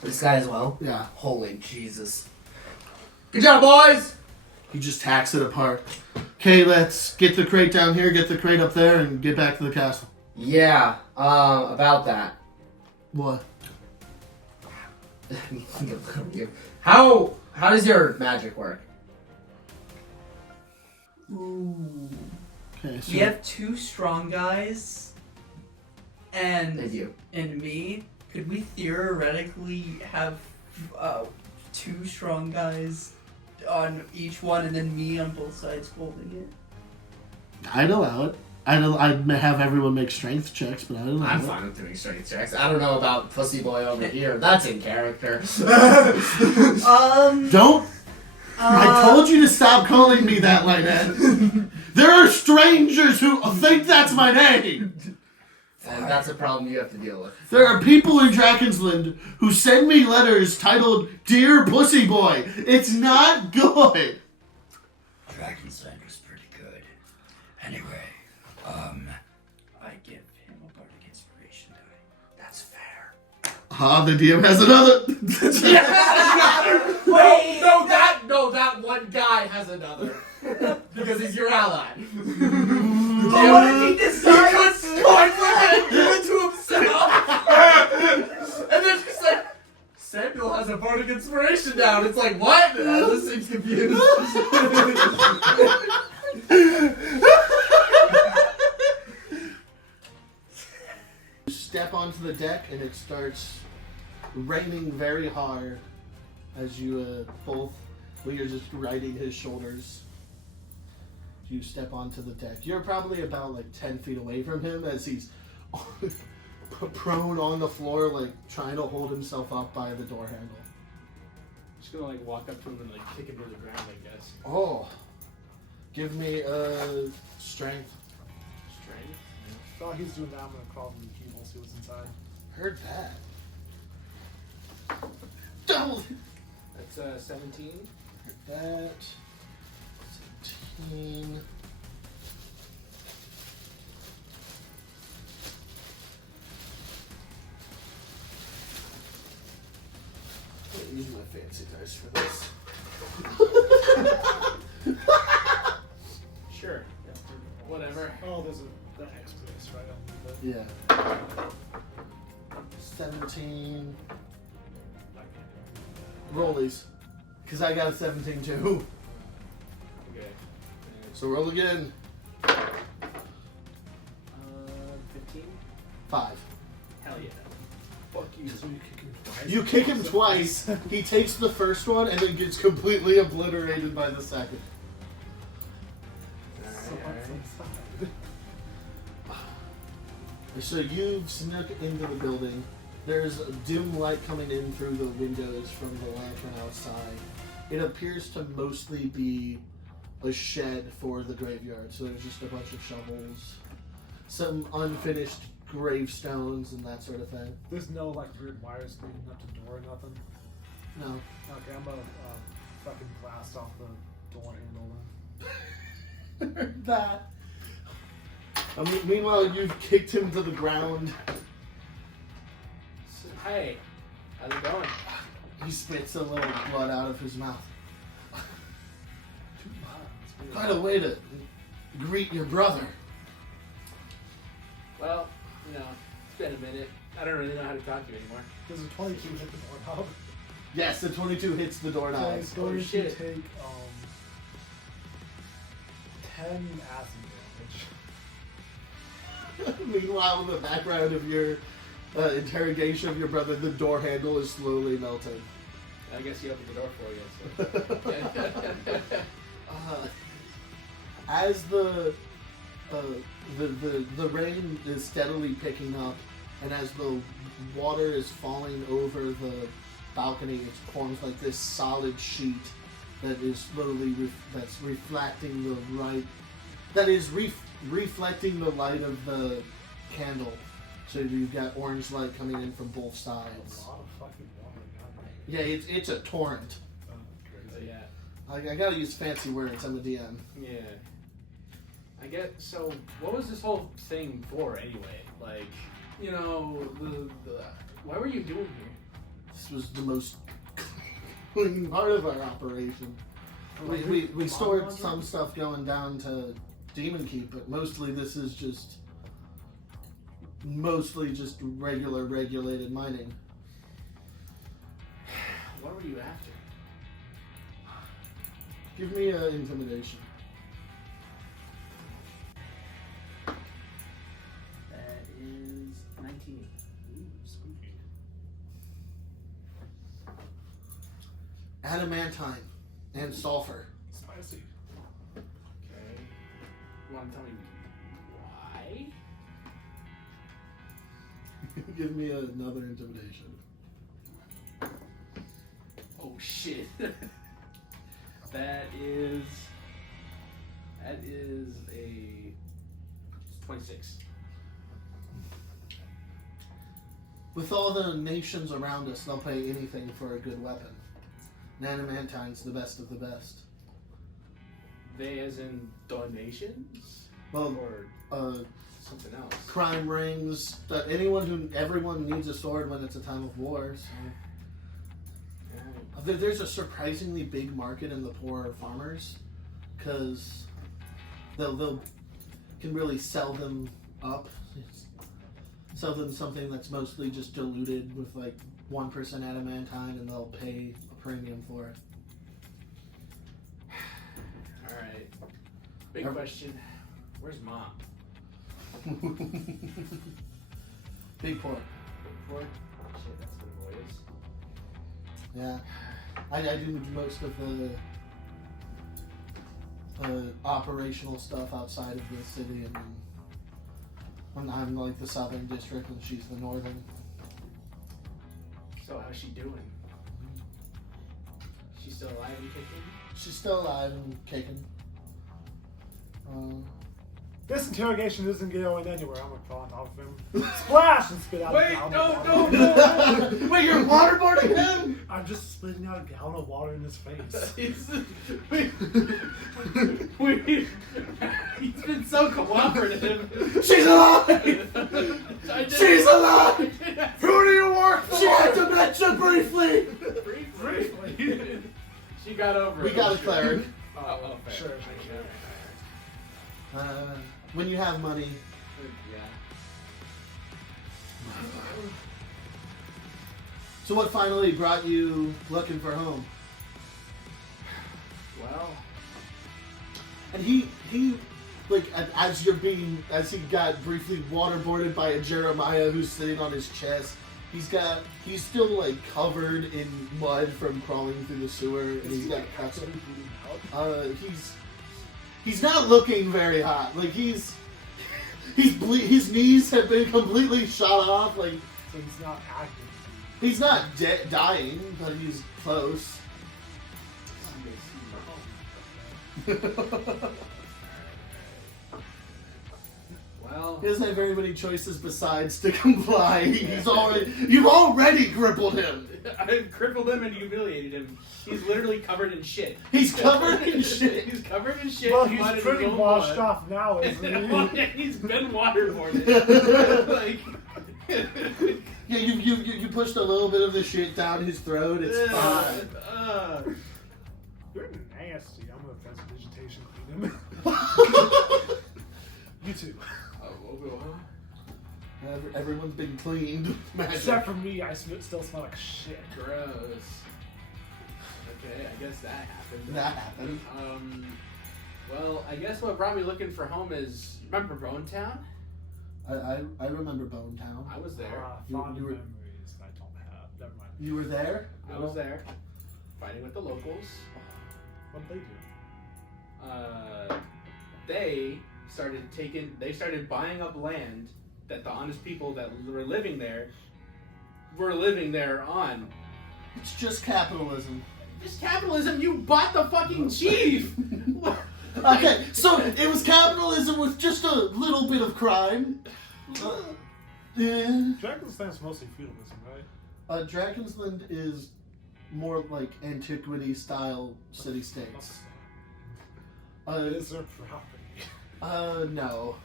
This guy as well? Yeah. Holy Jesus. Good job, boys! He just hacks it apart. Okay, let's get the crate down here, get the crate up there, and get back to the castle. Yeah, about that. What? How does your magic work? Ooh. Okay, so We have 2 strong guys, And and you. me. Could we theoretically have 2 strong guys on each one, and then me on both sides holding it? I'd allow it. I'd have everyone make strength checks, but I'd allow I'm it. fine with doing strength checks. I don't know about Pussy Boy over here. That's in character. Don't! I told you to stop calling me that, Lynette. There are strangers who think that's my name. And that's a problem you have to deal with. There are people in Drakensland who send me letters titled Dear Pussy Boy. It's not good. Dragon's Land was pretty good. Anyway, I give him a bardic inspiration die. That's fair. The DM has another. Wait! No, that one guy has another. Because he's your ally. Oh, what did he decide? He could start with it, give it to himself. And then she's like, Samuel has a bardic inspiration down. It's like, what? This seems confused. Step onto the deck and it starts raining very hard as you both, when you're just riding his shoulders. You step onto the deck. You're probably about like 10 feet away from him as he's prone on the floor, like trying to hold himself up by the door handle. Just gonna like walk up to him and like kick him to the ground, I guess. Oh, give me a strength. Strength. While he's doing that, I'm gonna crawl in the keyhole, see what's inside. Heard that. Double. That's 17. That. 17. I'm gonna use my fancy dice for this. Sure. Whatever. Oh, there's the X place right underneath it. Yeah. 17. Rollies. Because I got a 17 too. Okay. So roll again. 15. 5. Hell yeah. Fuck you, so you kick him twice. You kick him twice. He takes the first one and then gets completely obliterated by the second. So what's inside? So you've snuck into the building. There's a dim light coming in through the windows from the lantern outside. It appears to mostly be a shed for the graveyard. So there's just a bunch of shovels, some unfinished gravestones, and that sort of thing. There's no like weird wires leading up to the door or nothing. No. Okay, I'm gonna fucking blast off the door handle then. That. Meanwhile, you've kicked him to the ground. Hey, how's it going? He spits a little blood out of his mouth. 2 miles. Quite a way to greet your brother. Well, you know, it's been a minute. I don't really know how to talk to you anymore. There's a 22 hit the doorknob. Yes, the 22 hits the So doorknob. it's going to shit. take 10 acid damage. Meanwhile, in the background of your interrogation of your brother, the door handle is slowly melting. I guess he opened the door for you. So. As the rain is steadily picking up, and as the water is falling over the balcony, it forms like this solid sheet that is slowly that's reflecting the light. That is reflecting the light of the candle. So you've got orange light coming in from both A sides. lot of fucking water. goddamn. Yeah, it's a torrent. Oh, crazy. Yeah. I gotta use fancy words. I'm a DM. Yeah. I get. So, what was this whole thing for anyway? Like, you know, the why were you doing here? This was the most clean part of our operation. We stored some stuff going down to Demon Keep, but mostly this is just regular regulated mining. What were you after? Give me an intimidation. That is 19. Ooh, spooky. Adamantine and sulfur. Spicy. Okay. You want to tell me why? Give me another intimidation. Oh shit. That is a 26. With all the nations around us, they'll pay anything for a good weapon. Nanomantine's the best of the best. They as in donations? Well, Or something else? crime rings. That everyone needs a sword when it's a time of war. So. There's a surprisingly big market in the poor farmers, because they'll can really sell them up, sell them something that's mostly just diluted with like 1% adamantine, and they'll pay a premium for it. Alright. Big question. Where's Mom? Big pork. Big Four? Shit, that's what the boy is. Yeah, I do most of the operational stuff outside of the city, and then I'm like the southern district, and she's the northern. So how's she doing? She's still alive and kicking? She's still alive and kicking. This interrogation isn't going anywhere. I'm gonna crawl on top of him, splash, and spit out a Wait, gallon no, of no, water. no! Wait, you're waterboarding him? I'm just spitting out a gallon of water in his face. He's been so cooperative. She's alive! I did- She's alive! Who do you work for? She had dementia briefly! Briefly. She got over We it. got a cleric. Oh, fair. Sure. When you have money. Yeah. So what finally brought you looking for home? Well, And he like as he got briefly waterboarded by a Jerimiah who's sitting on his chest, he's still like covered in mud from crawling through the sewer, and he's got cuts. He's not looking very hot. Like his knees have been completely shot off. Like So he's not active. he's not dying, but he's close. well, He doesn't have very many choices besides to comply. You've already crippled him. I crippled him and humiliated him. He's literally covered in shit. He's covered in shit. He's covered in shit. Well, mud in he's his pretty own washed blood. off now, isn't he? He's been waterboarded. Like, Yeah, you pushed a little bit of the shit down his throat. It's fine. You're nasty. I'm gonna vegetation clean him. You too. Everyone's been cleaned. Magic. Except for me, I still smell like shit. Gross. Okay, I guess that happened. That happened. Well, I guess what brought me looking for home is, remember Bone Town? I remember Bone Town. I was there. Fond you were- memories I don't have. Never mind. You were there? I was there, fighting with the locals. What did they do? They started buying up land that the honest people that were living there on. It's just capitalism. This capitalism, you bought the fucking chief! Okay, so it was capitalism with just a little bit of crime. Yeah. Dragon's Land's mostly feudalism, right? Dragonsland is more like antiquity style city-states. Is there property? No.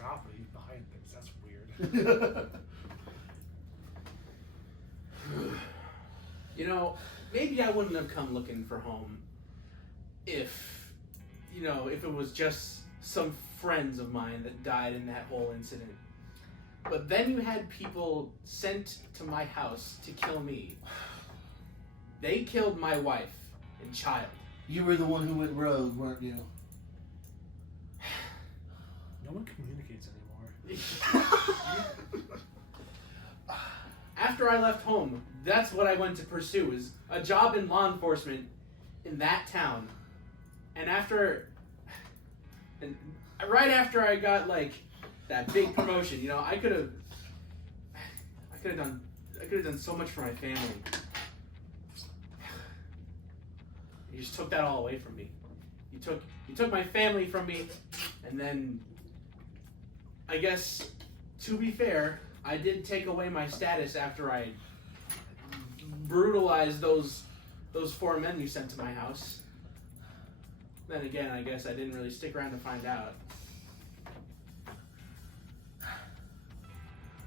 Property behind things, that's weird. You know, maybe I wouldn't have come looking for home if it was just some friends of mine that died in that whole incident. But then you had people sent to my house to kill me. They killed my wife and child. You were the one who went rogue, weren't you? No one communicates anymore. After I left home, that's what I went to pursue, is a job in law enforcement in that town. And right after I got like that big promotion, I could have done so much for my family. You just took that all away from me. You took my family from me, and then I guess, to be fair, I did take away my status after I brutalized those 4 men you sent to my house. Then again, I guess I didn't really stick around to find out.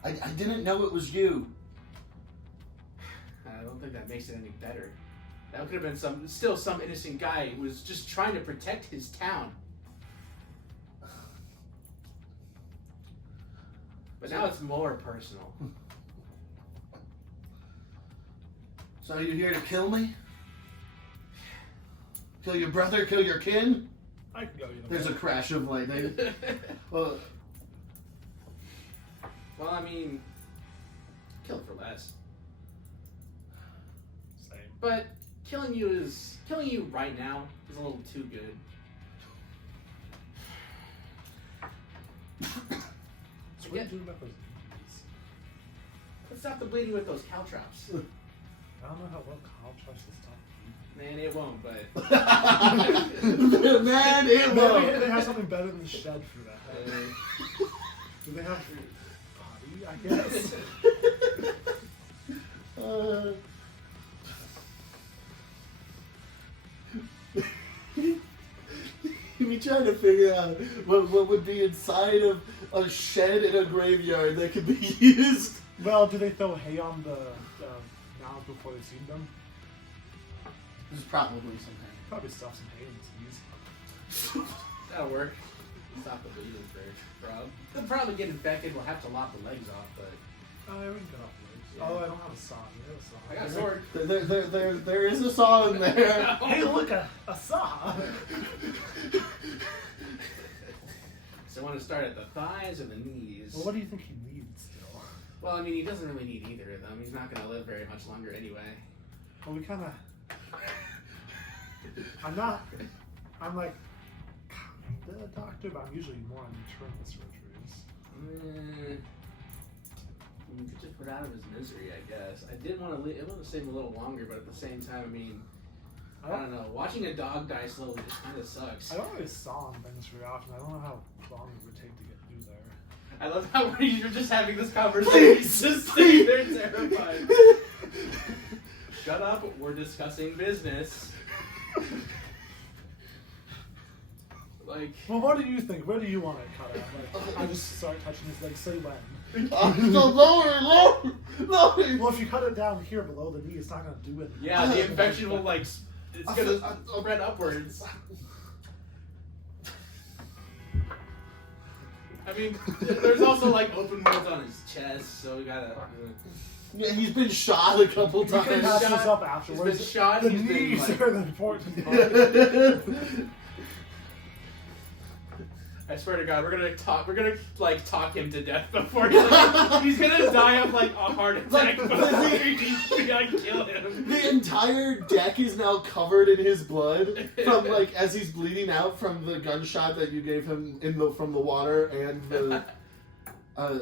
I didn't know it was you. I don't think that makes it any better. That could have been still some innocent guy who was just trying to protect his town. But now it's more personal. So are you here to kill me? Kill your brother? Kill your kin? I can go either There's way. a crash of lightning. Well, Well, I mean, kill for less. Same. But killing you right now is a little too good. So what are you doing about those bees? Let's stop the bleeding with those caltrops. I don't know how well contrast this stuff. Man, it won't, but man, it Maybe will. they have something better than shed for that. Do they have body, I guess? We trying to figure out what would be inside of a shed in a graveyard that could be used. Well, do they throw hay on the mounds before they seed them? There's probably something. Probably stuff some hay in these. that'll work. Stop the bleeding for Rob. They'll probably get infected. We'll have to lop the legs off, but Oh, I wouldn't cut off legs. Yeah. Oh, I don't have a saw. You have a saw. I got a sword. There is a saw in there. Hey, look, a saw! So I want to start at the thighs or the knees. Well, what do you think he needs still? Well, I mean, he doesn't really need either of them. He's not going to live very much longer anyway. Well, we kind of... I'm like the doctor, but I'm usually more on internal surgeries. You could just put out of his misery, I guess. I did want to save him a little longer, but at the same time, I mean, I don't know. Watching a dog die slowly just kind of sucks. I don't really saw him things very often. I don't know how long it would take to get through there. I love how you're just having this conversation. He's just sitting there terrified. Shut up, we're discussing business. Like, Well, what do you think? Where do you want it cut out? Like, I just start touching his leg. Say when. Lower. Well, if you cut it down here below the knee, it's not gonna do it. yeah, the infection will it's gonna spread upwards. I mean, there's also like open wounds on his chest, so we gotta. Yeah, he's been shot a couple We can times. patch shot- this up He's afterwards. been shot. The He's been, knees like- are the important part. I swear to God, we're gonna talk him to death before he's gonna die of like a heart attack before we kill him. The entire deck is now covered in his blood from like as he's bleeding out from the gunshot that you gave him from the water and the and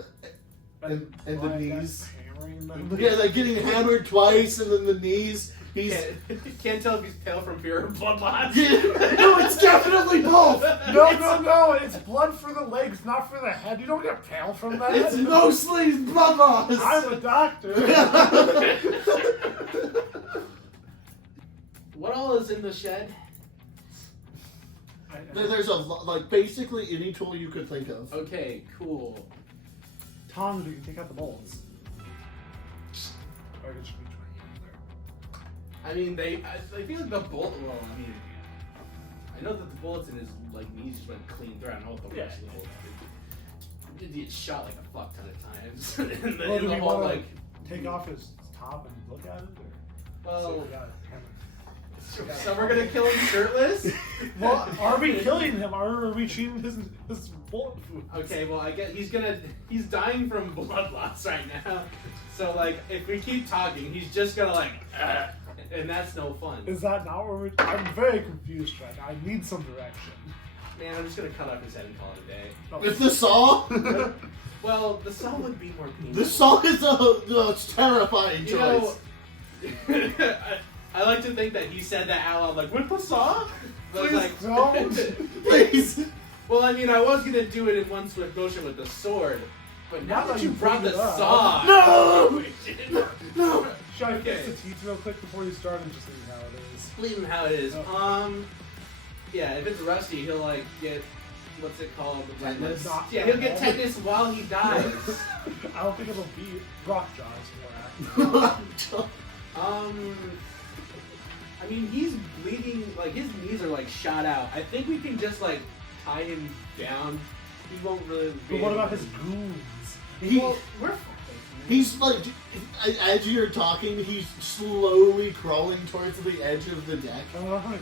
the Like, knees. hammering them. Yeah, like getting hammered twice and then the knees. He's Can't tell if he's pale from pure blood loss. yeah, no, it's definitely both. No, it's blood for the legs, not for the head. You don't get pale from that. It's mostly blood loss. I'm a doctor. What all is in the shed? There's like basically any tool you could think of. Okay, cool. Tom, you can take out the bolts. Or it should be I mean, I feel like the bullet. Well, I mean, I know that the bullets in his like knees just went clean through. I don't know what the rest of the bullets did. He get shot like a fuck ton of times in Well, the do we whole want like. to take off his top and look at it? Or? Well, So we got hammer. so we're gonna kill him shirtless. Well, are we killing him? Are we cheating his bullet food? Okay, well I guess he's dying from blood loss right now. So like, if we keep talking, he's just gonna like, and that's no fun. Is that not where we're... I'm very confused right now. I need some direction. Man, I'm just gonna cut off his head and call it a day. No. With the saw, Well, the saw would be more painful. the saw is a terrifying You choice. know, I like to think that he said that out loud, like, with the saw? But Please like, don't. Please. well, I mean, I was gonna do it in one swift motion with the sword, but now Now that that you you brought bring the it up. saw, No! No! Should I Okay. fix the teeth real quick before you start and just leave how it is? leave him how it is. Okay. Yeah, if it's rusty, he'll like get what's it called? Tetanus? Not- Yeah, he'll get tetanus while he dies. I don't think it'll be rock jaws more accurate. I mean, he's bleeding, like, his knees are, like, shot out. I think we can just, like, tie him down. He won't really be But what able about to- his goons? Well, we're fine. He's like, as you're talking, he's slowly crawling towards the edge of the deck. Oh my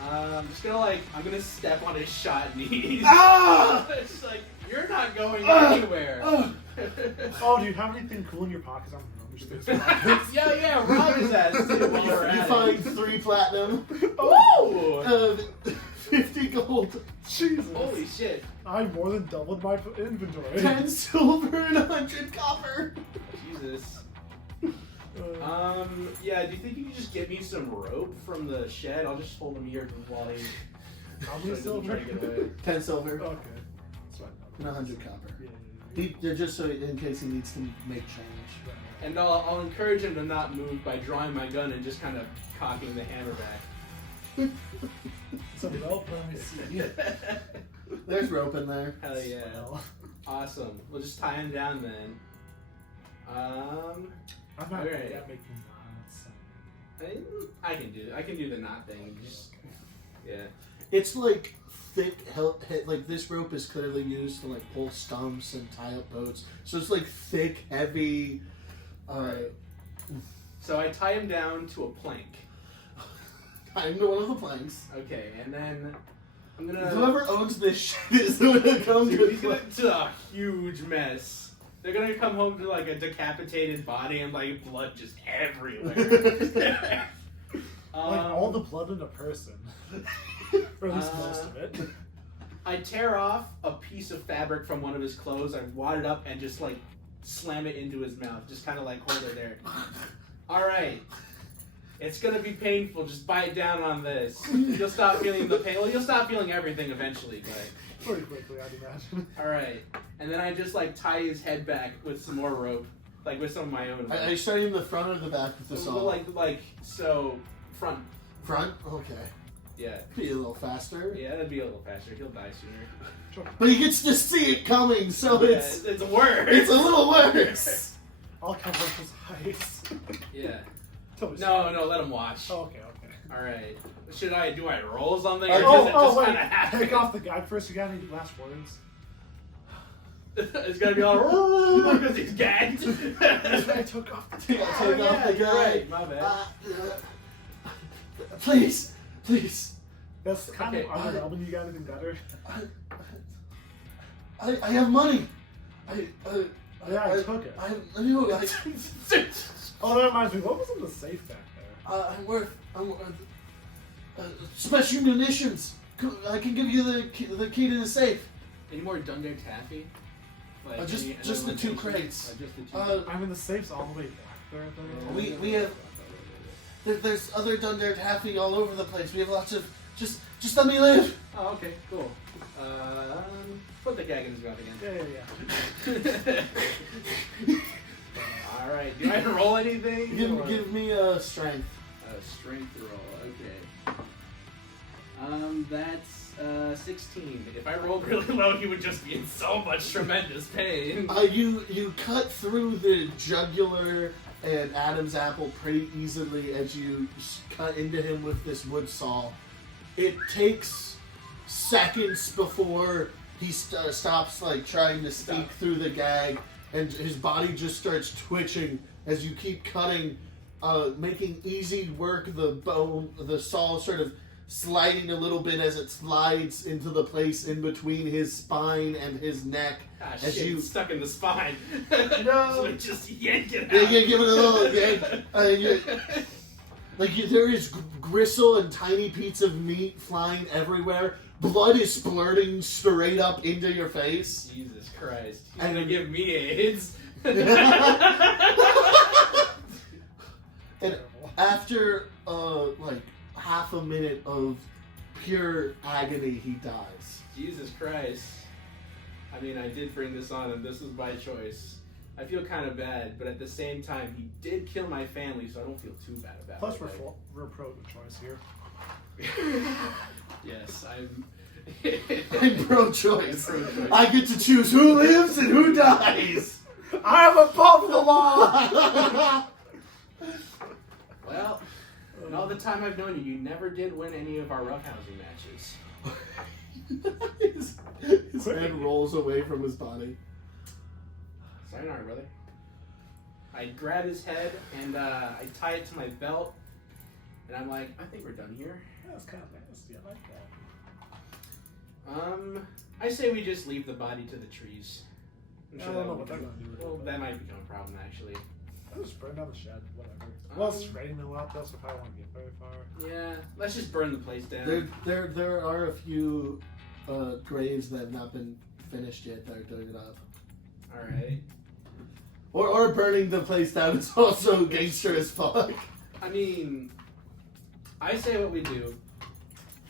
god. I'm just gonna, like, I'm gonna step on his shot knees. Ah! It's just like, you're not going anywhere. Oh, do you have anything cool in your pockets? I'm just pockets. yeah, rob his ass too while we're You at find it. 3 platinum, Oh! 50 gold, Jesus. Holy shit. I more than doubled my inventory. 10 silver, and 100 copper. Jesus. Yeah, do you think you could just get me some rope from the shed? I'll just hold him here while he How so many he doesn't try to get silver? away. 10 silver, Okay. That's fine. and 100 copper. Yeah. Just so in case he needs to make change. And I'll encourage him to not move by drawing my gun and just kind of cocking the hammer back. So rope, let me see. There's rope in there. Hell yeah. Well, Awesome. We'll just tie him down then. I'm not Alright. good at making knots. I can do the knot thing. Just yeah. It's like thick, like this rope is clearly used to like pull stumps and tie up boats. So it's like thick, heavy. So I tie him down to a plank. I'm to one of the planks. Okay, and then I'm gonna. Whoever owns this shit is gonna come Dude, to he's gonna to a huge mess. They're gonna come home to like a decapitated body and like blood just everywhere. Like all the blood in a person. Or at least most of it. I tear off a piece of fabric from one of his clothes. I wad it up and just like slam it into his mouth. Just kind of like hold it there. All right. It's gonna be painful. Just bite down on this. You'll stop feeling the pain. Well, you'll stop feeling everything eventually, but. Pretty quickly, I'd imagine. All right, and then I just like tie his head back with some more rope, like with some of my own. Are you starting the front or the back with the saw? Like so front. Front? Okay. Yeah, Be a little faster. yeah, that'd be a little faster. He'll die sooner. But he gets to see it coming, so Yeah, it's it's worse. it's a little worse. I'll cover up his eyes. Yeah. Till we No, let him watch. Oh, okay. All right. Should I roll something? Oh, Or does it just Wait. kind of happen? Take off the guide first. You got any last words? It's gonna be all because he's gagged. I took off the Take off the you're guy. right. My bad. Please. That's kind Okay, of underwhelming. You got anything better? I have money. Yeah, I took it. I knew. Oh, that reminds me. What was in the safe back there? I'm worth special munitions. I can give you the key to the safe. Any more Dundee taffy? Like Just the 2 crates. Just the 2. I mean, the safe's all the way back there. Though. We have. There's other Dundee taffy all over the place. We have lots of. Just let me live. Oh, okay, cool. Put the gag in his mouth again. Yeah. All right. Do I have to roll anything? Give me a strength. Strength roll. Okay. That's 16. If I rolled really low, he would just be in so much tremendous pain. You cut through the jugular and Adam's apple pretty easily as you cut into him with this wood saw. It takes seconds before he stops like trying to speak through the gag, and his body just starts twitching as you keep cutting, making easy work. The saw sort of sliding a little bit as it slides into the place in between his spine and his neck. Ah, as shit, you it's stuck in the spine. No. So just yank it out. Yeah, give it a little yank. There is gristle and tiny bits of meat flying everywhere. Blood is splurting straight up into your face. Jesus Christ. He's And gonna give me AIDS. And after like half a minute of pure agony, he dies. Jesus Christ. I mean, I did bring this on, and this was my choice. I feel kind of bad, but at the same time, he did kill my family, so I don't feel too bad about Plus, it. we're pro-choice here. Yes, I'm. I'm pro-choice. I'm pro-choice. I get to choose who lives and who dies. I'm above the law. Well, in all the time I've known you, you never did win any of our roughhousing matches. His head rolls away from his body. Sayonara, brother. I grab his head and I tie it to my belt, and I'm like, I think we're done here. That's kind of nasty. I like that. I say we just leave the body to the trees. I'm I sure don't that know will what they're become- gonna do with Well, it. that might become a problem, actually. I'll just burn down the shed. Whatever. Well, it's raining a lot though, so I probably won't get very far. Yeah, let's just burn the place down. There are a few graves that have not been finished yet that are digging up. Alright. Or burning the place down is also gangster as fuck. I mean, I say what we do,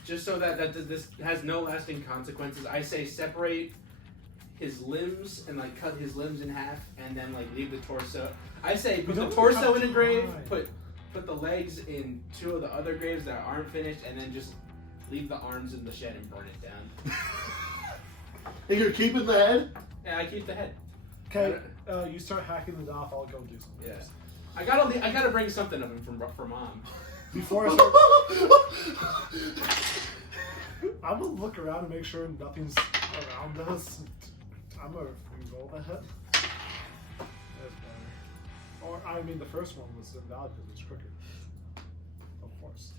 just so that this has no lasting consequences. I say separate his limbs and like cut his limbs in half, and then like leave the torso. I say put the don't torso have in a grave, time. put the legs in 2 of the other graves that aren't finished, and then just leave the arms in the shed and burn it down. And you're keeping the head? Yeah, I keep the head. Okay, you start hacking it off. I'll go do something. Yeah. I gotta bring something of him for mom. Before I start, I'm gonna look around and make sure nothing's around us. I'm gonna roll the head. That's better. Or I mean, the first one was invalid because it was crooked. Of course.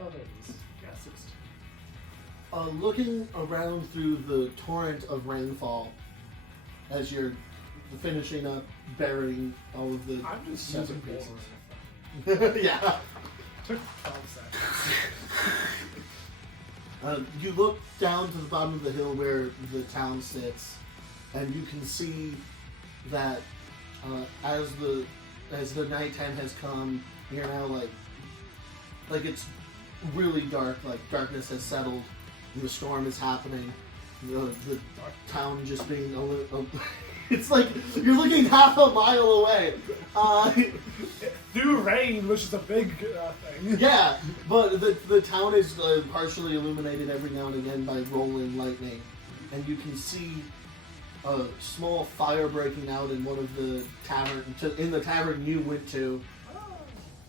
Oh, there it is. Yeah, 16. Looking around through the torrent of rainfall as you're finishing up burying all of the I'm just separate using pieces. Yeah. Took 12 seconds. You look down to the bottom of the hill where the town sits, and you can see that as the nighttime has come, you're now like it's really dark. Like darkness has settled, and the storm is happening. The town just being a little. It's like you're looking half a mile away. Through rain, which is a big thing. Yeah, but the town is partially illuminated every now and again by rolling lightning, and you can see a small fire breaking out in one of the tavern you went to,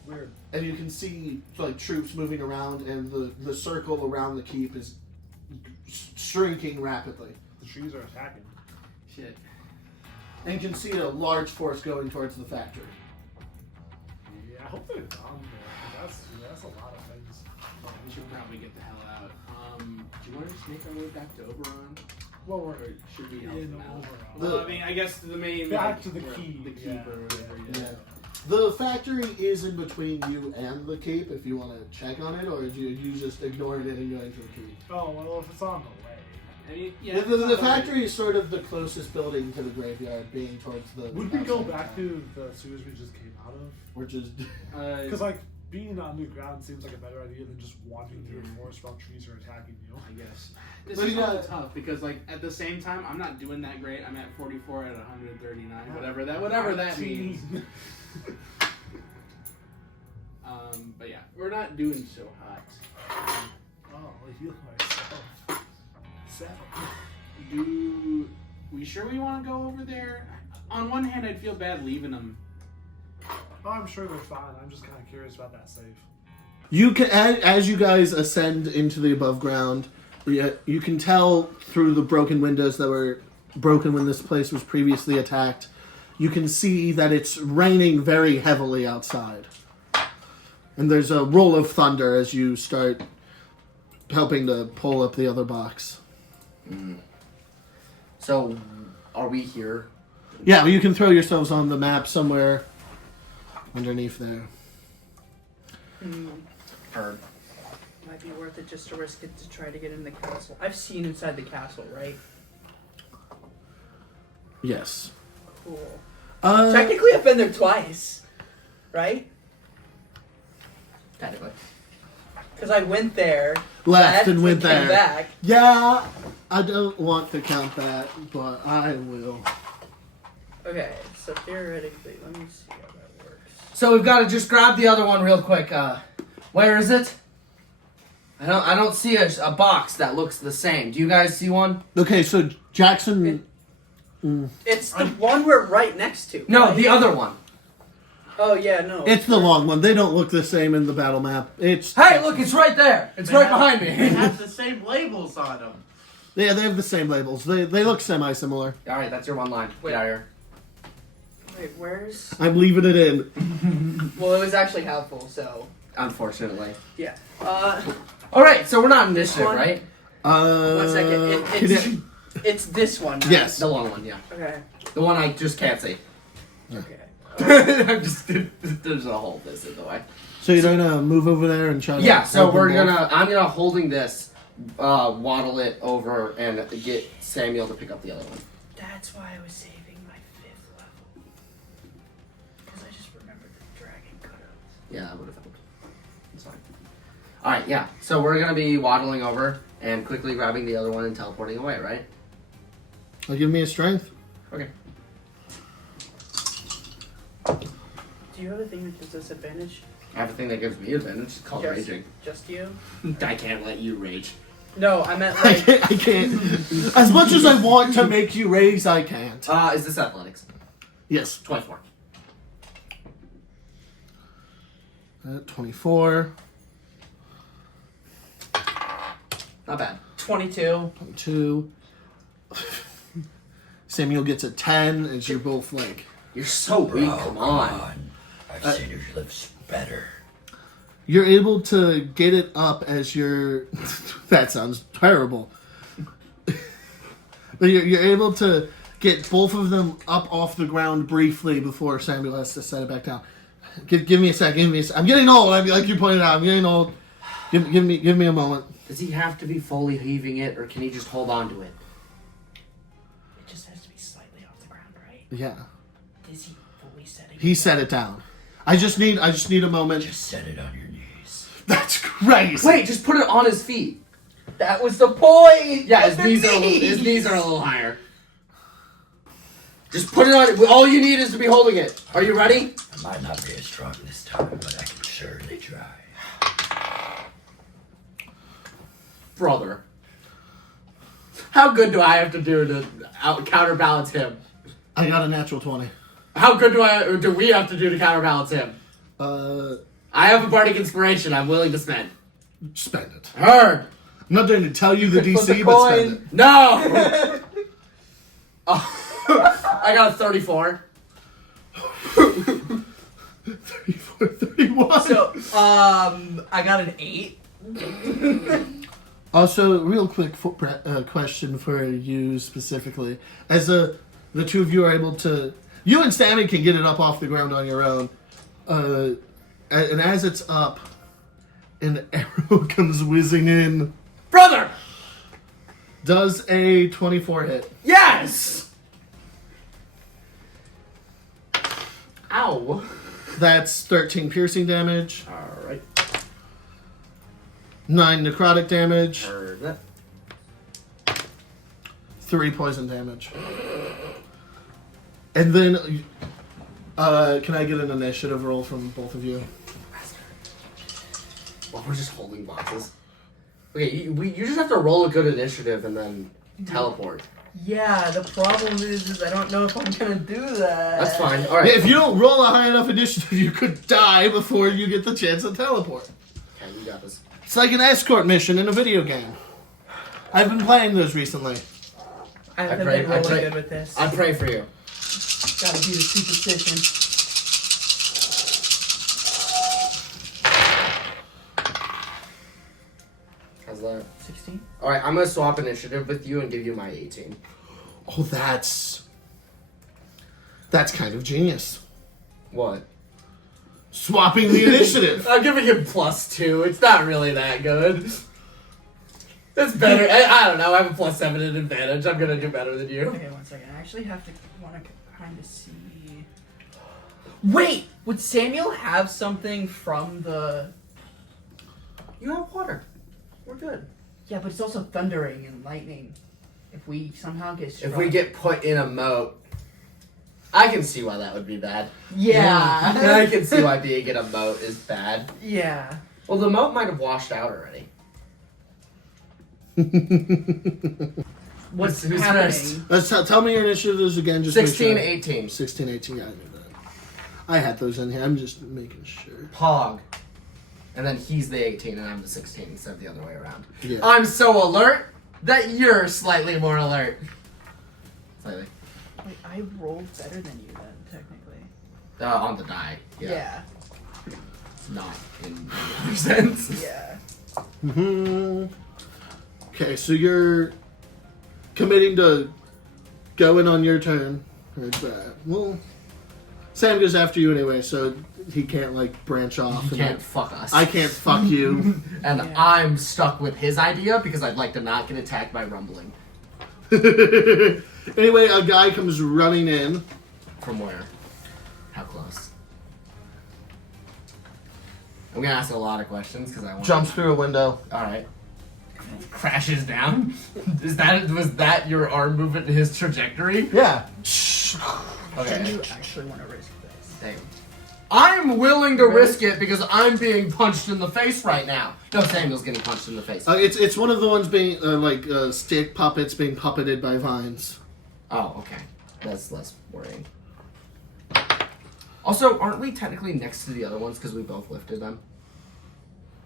Weird. And you can see like troops moving around, and the circle around the keep is shrinking rapidly. The trees are attacking. Shit. And you can see a large force going towards the factory. Yeah, I hope they're down there. That's a lot of things. We should probably get the hell out. Do you want to just make our way back to Oberon? Well, we're Or should we help in them out? Oberon. Well, I mean, I guess the main... Back like, to the where- keep, The keep yeah. or whatever, Yeah. yeah. The factory is in between you and the keep if you want to check on it, or if you just ignored it and going to the keep. Oh, well, if it's on the way. I mean, yeah. The factory is sort of the closest building to the graveyard, being towards the. Would we go outside back town, to the sewers we just came out of? which is Because, like, being underground seems like a better idea than just wandering through a forest while trees are attacking you. I guess. This But is you all got- tough because, like, at the same time, I'm not doing that great. I'm at 44 out of 139, whatever that means. But yeah, we're not doing so hot. Oh, I heal myself. 7. Do we sure we want to go over there? On one hand, I'd feel bad leaving them. Oh, I'm sure they're fine. I'm just kind of curious about that safe. you can as you guys ascend into the above ground, you can tell through the broken windows that were broken when this place was previously attacked. You can see that it's raining very heavily outside. And there's a roll of thunder as you start helping to pull up the other box. So, are we here? Yeah, you can throw yourselves on the map somewhere underneath there. Or Might be worth it just to risk it to try to get in the castle. I've seen inside the castle, right? Yes. Cool. Uh, Technically, I've been there twice, right? technically. Because I went there, left and went came there. back. Yeah, I don't want to count that, but I will. Okay, so theoretically, let me see how that works. So we've got to just grab the other one real quick. Where is it? I don't see a box that looks the same. Do you guys see one? Okay, so Jackson. It's the one we're right next to. No, right? the other one. Oh yeah, no. It's the long one. They don't look the same in the battle map. It's Hey, look, it's right there. It's right behind They me. have the same labels on them. yeah, they have the same labels. They look semi-similar. All right, that's your one line. Get out of here. Wait, where's? I'm leaving it in. Well, it was actually helpful, so Unfortunately. yeah. All right, so we're not initiative, one? right? 1 second. can It's this one. Right? Yes. The long one, yeah. Okay. The one I just can't see. Okay. I'm just there's a hole this in the way. So you're gonna move over there and try to. Yeah, so open both? I'm gonna holding this, waddle it over and get Samuel to pick up the other one. That's why I was saving my 5th level. Because I just remembered the dragon could have. Yeah, that would have helped. That's fine. All right, yeah. So we're gonna be waddling over and quickly grabbing the other one and teleporting away, right? Give me a strength. Okay. Do you have a thing that gives us advantage? I have a thing that gives me advantage. It's called raging. Just you? I can't let you rage. No, I meant I like. can't. As much as I want to make you raise, I can't. Is this athletics? Yes. 24. 24. Not bad. 22. 22. Samuel gets a 10 as you're both like. You're so weak. Bro, Come on. I've seen your lips better. You're able to get it up as you're. That sounds terrible. But you're able to get both of them up off the ground briefly before Samuel has to set it back down. Give me a sec. Give me a sec. I'm getting old. Like you pointed out, I'm getting old. Give me a moment. Does he have to be fully heaving it, or can he just hold on to it? It just has to be slightly off the ground, right? Yeah. Is he fully setting? He set it down. I just need a moment. Just set it on your knees. That's crazy. Wait, just put it on his feet. That was the point! Yeah, his knees are a little higher. Just put it on. All you need is to be holding it. Are you ready? I might not be as strong this time, but I can surely try. Brother. How good do I have to do to counterbalance him? I got a natural 20. How good do we have to do to counterbalance him? I have a bardic inspiration I'm willing to spend. Spend it. Heard. I'm not going to tell you the Flip DC, the but spend coin. it. No! Oh, I got a 34. 34, 31. So, I got an 8. Also, real quick question for you specifically. As the two of you are able to... You and Sammy can get it up off the ground on your own. And as it's up, an arrow comes whizzing in. Brother! Does a 24 hit? Yes! Ow. That's 13 piercing damage, Alright. 9 necrotic damage, Heard that. 3 poison damage. And then, can I get an initiative roll from both of you? Well, we're just holding boxes. Okay, you just have to roll a good initiative and then teleport. Yeah, the problem is I don't know if I'm gonna do that. That's fine. Alright. If you don't roll a high enough initiative, you could die before you get the chance to teleport. Okay, you got this. It's like an escort mission in a video game. I've been playing those recently. I haven't pray- been I really pray- good with this. I pray for you. Gotta be the superstition. How's that? 16? Alright, I'm gonna swap initiative with you and give you my 18. Oh, that's kind of genius. What? Swapping the initiative. I'm giving him +2. It's not really that good. It's better. I don't know. I have a +7 in advantage. I'm gonna do better than you. Okay, 1 second. I actually have to want to kind of see. Wait! Would Samuel have something from the. You have water. We're good. Yeah, but it's also thundering and lightning. If we somehow get struck. If we get put in a moat, I can see why that would be bad. Yeah. I can see why being in a moat is bad. Yeah. Well, the moat might have washed out already. What's Who's happening? first? Tell me your initiatives again. Just 16, make sure. 18. 16, 18. Yeah, I knew that. I had those in here. I'm just making sure. Pog. And then he's the 18 and I'm the 16 instead of the other way around. Yeah. I'm so alert that you're slightly more alert. Slightly. Wait, I rolled better than you then, technically. On the die. Yeah. Not in any sense. Yeah. Hmm. Okay, so you're committing to going on your turn. Heard that. Well, Sam goes after you anyway, so he can't like branch off. You and can't fuck us. I can't fuck you. And Yeah. I'm stuck with his idea because I'd like to not get attacked by rumbling. Anyway, a guy comes running in. From where? How close? I'm gonna ask a lot of questions because I want. Jumps through a window. All right. Crashes down. Was that your arm movement in his trajectory? Yeah. Do Okay. you actually want to risk this? Damn. I'm willing to risk it because I'm being punched in the face right now. No, Samuel's getting punched in the face. It's one of the ones being stick puppets being puppeted by vines. Oh, okay. That's less worrying. Also, aren't we technically next to the other ones because we both lifted them?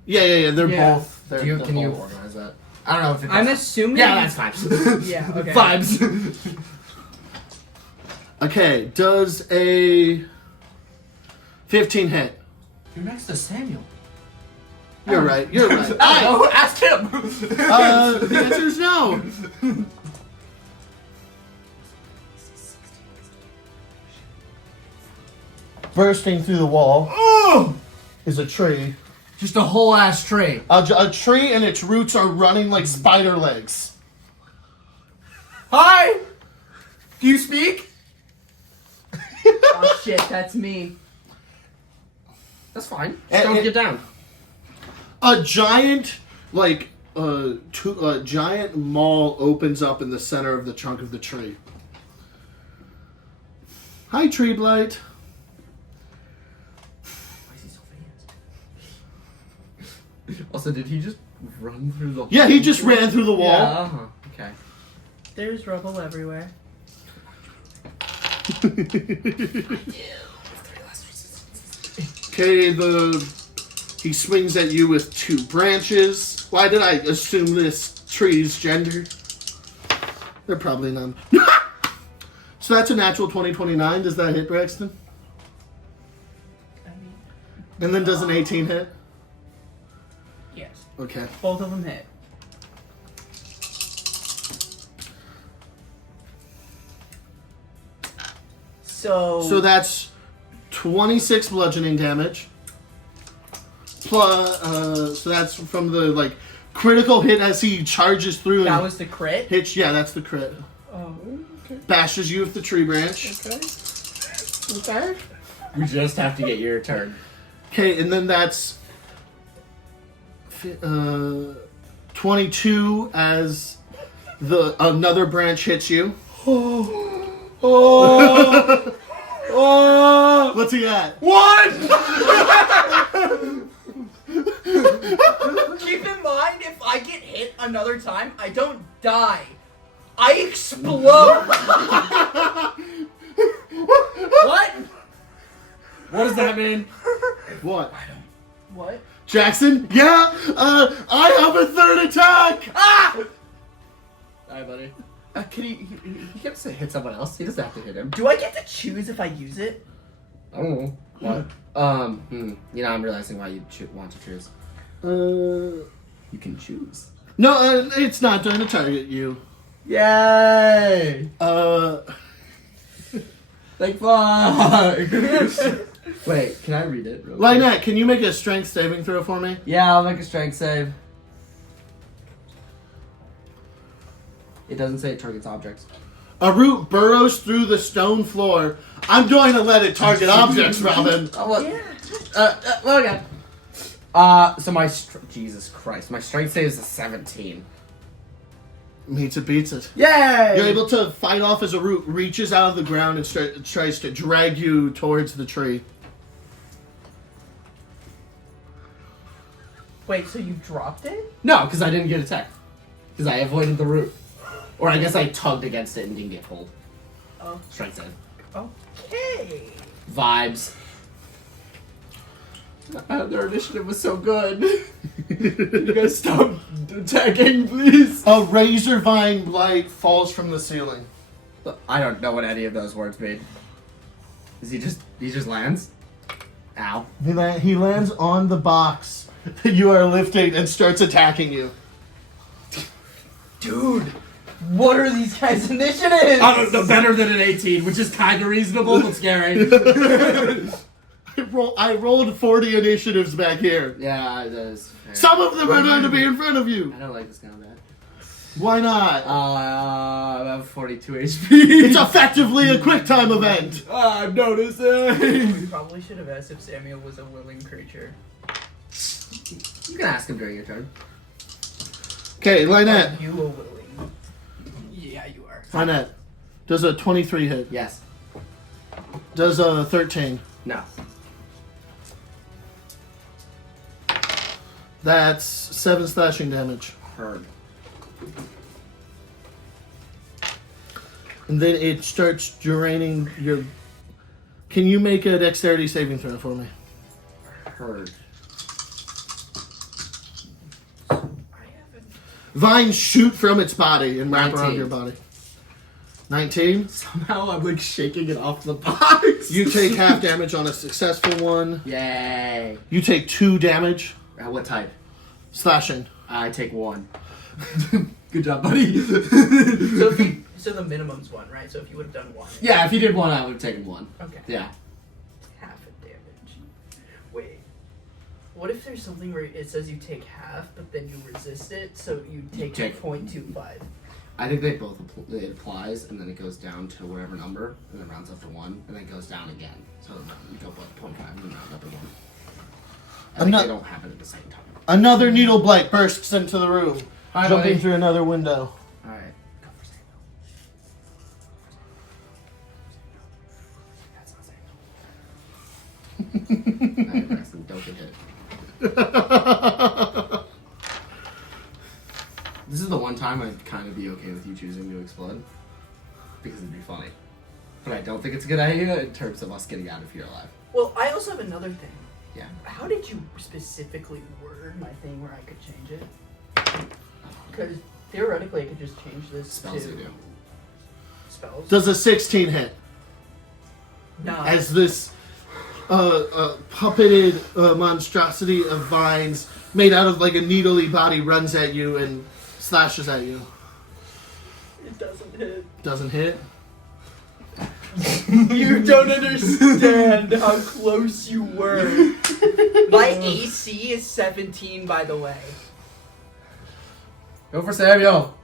Yeah. They're Yeah. both. They're, Can you both. organize that? I don't know if it's... I'm assuming. Yeah, that's fine. Yeah, okay. Vibes. Okay, does a 15 hit? You're next to Samuel. You're right. You're right. I don't know. Ask him. The answer is no. Bursting through the wall is a tree. Just a whole ass tree. A tree and its roots are running like spider legs. Hi. Do you speak? Oh shit, that's me. That's fine. Just don't get down. A giant, a giant maw opens up in the center of the trunk of the tree. Hi, Tree Blight. Why is he so fast? Also, did he just run through the? Yeah, he just ran through the wall. Yeah. Uh-huh. Okay. There's rubble everywhere. Okay, the He swings at you with 2 branches. Why did I assume this tree's gender? They're probably none. So that's a natural 2029. Does that hit, Braxton? I mean, And then does an 18 hit? yes. Okay. Both of them hit. So that's 26 bludgeoning damage. Plus, so that's from the like critical hit as he charges through. That and was the crit? hits. Yeah, that's the crit. Oh, okay. Bashes you with the tree branch. Okay. You just have to get your turn. Okay, and then that's 22 as the another branch hits you. What's he at? 1! Keep in mind, if I get hit another time, I don't die. I explode. What? What does that mean? What? What? Jackson? Yeah, I have a 3rd attack! Ah! Alright, buddy. Can he gets to hit someone else? He doesn't have to hit him. Do I get to choose if I use it? I don't know. What? You know, I'm realizing why you want to choose. You can choose. No, it's not going to target you. Yay! Like, fuck! Wait, can I read it? Real quick? Lynette, can you make a strength saving throw for me? Yeah, I'll make a strength save. It doesn't say it targets objects. A root burrows through the stone floor. I'm going to let it target objects, Robin. Oh, what? Yeah. Well, okay. So my Jesus Christ, my strength save is a 17. Meets it, beats it. Yay! You're able to fight off as a root reaches out of the ground and tries to drag you towards the tree. Wait, so you dropped it? No, because I didn't get attacked. Because I avoided the root. Or I guess I tugged against it and didn't get pulled. Oh. Strength save. Okay. Vibes. Their initiative was so good. You guys stop attacking, please. A razor vine light falls from the ceiling. I don't know what any of those words mean. He just lands? Ow. He lands on the box that you are lifting and starts attacking you. Dude, what are these guys' initiatives? I don't know, better than an 18, which is kind of reasonable but scary. I rolled 40 initiatives back here. Yeah, it is. Fair. Some of them are going to be in front of you. I don't like this combat. Why not? I have 42 HP. It's effectively a quick time event. I'm noticing. We probably should have asked if Samuel was a willing creature. You can ask him during your turn. Okay, Lynette. Are you a willing? Yeah, you are. Lynette. Does a 23 hit? Yes. Does a 13? No. That's 7 slashing damage. Heard. And then it starts draining your... Can you make a dexterity saving throw for me? Heard. Vines shoot from its body and wrap 19. around your body. 19? Somehow I'm like shaking it off the box. You take half damage on a successful one. Yay. You take 2 damage. What type? Slashing. I take 1. Good job, buddy. So the minimum's 1, right? So if you would have done 1. Yeah, if he did 1, I would have taken 1. Okay. Yeah. Half a damage. Wait. What if there's something where it says you take half, but then you resist it, so you take take- 0.25? I think they both it applies, and then it goes down to whatever number, and then rounds up to 1, and then goes down again. So you go up 0.5 and then round up to 1. I think they don't happen at the same time. Another needle blight bursts into the room, Hi, jumping buddy. through another window. Alright. Go for Samuel. That's not Samuel. Alright, Braxton, don't get hit. This is the one time I'd kind of be okay with you choosing to explode. Because it'd be funny. But I don't think it's a good idea in terms of us getting out of here alive. Well, I also have another thing. Yeah. How did you specifically word my thing where I could change it? Because theoretically, I could just change this Spells to you do. spells. Does a 16 hit? No. As this puppeted monstrosity of vines made out of like a needly body runs at you and slashes at you. It doesn't hit. Doesn't hit. You don't understand how close you were. My AC is 17, by the way. Go for Samuel.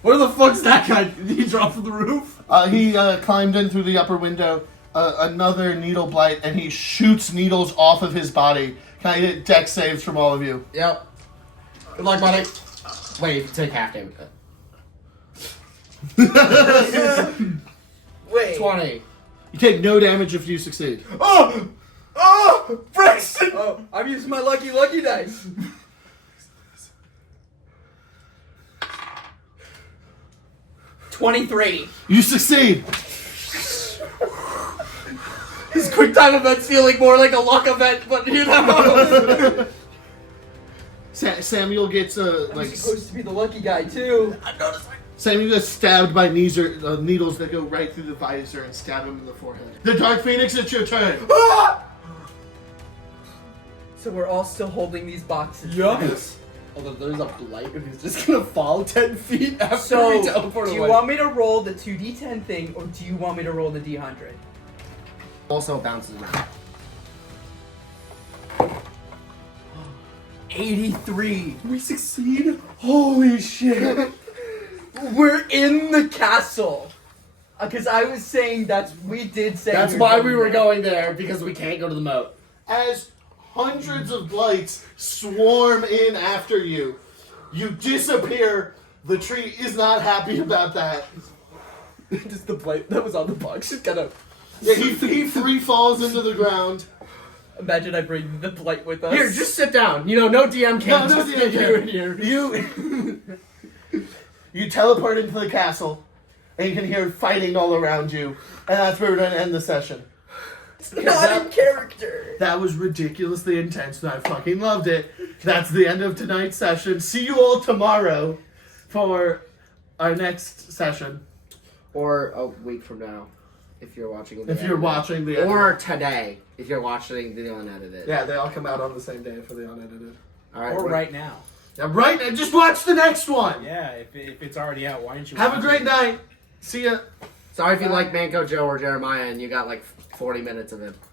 Where the fuck's that guy? Did he drop from the roof? He climbed in through the upper window. Another needle blight, and he shoots needles off of his body. Can I get dex saves from all of you? Yep. Good luck, buddy. Wait, you take half damage. Wait. 20. You take no damage if you succeed. Oh! Oh! Braxton! Oh, I'm using my lucky dice. $23. You succeed. This quick time event's feeling more like a luck event, but you know. Samuel gets I'm supposed to be the lucky guy too. Samuel gets stabbed by needles that go right through the visor and stab him in the forehead. The Dark Phoenix, it's your turn. So we're all still holding these boxes. Yes. Although there's a blight who's just gonna fall 10 feet after So, we teleport do away. you want me to roll the 2d10 thing, or do you want me to roll the d100? Also bounces around. 83. We succeed? Holy shit. We're in the castle. Because I was saying we did say That's why we were going there, because we can't go to the moat. As hundreds of blights swarm in after you, you disappear. The tree is not happy about that. Just the blight that was on the box just kind of... Yeah, he free falls into the ground. Imagine I bring the blight with us. Here, just sit down. You know, no DM can No just DM get you can. in here. You teleport into the castle, and you can hear fighting all around you, and that's where we're going to end the session. not in character. That was ridiculously intense, and I fucking loved it. That's the end of tonight's session. See you all tomorrow for our next session. Or a week from now, if you're watching the If you're watching the Or today, if you're watching the unedited. yeah, they all come out on the same day for the unedited. All right. Or right now. Yeah, right. And just watch the next one. Yeah, if it's already out, why don't you Have a watch great it? night. See ya. Sorry if you like Manco Joe or Jerimiah and you got like 40 minutes of it.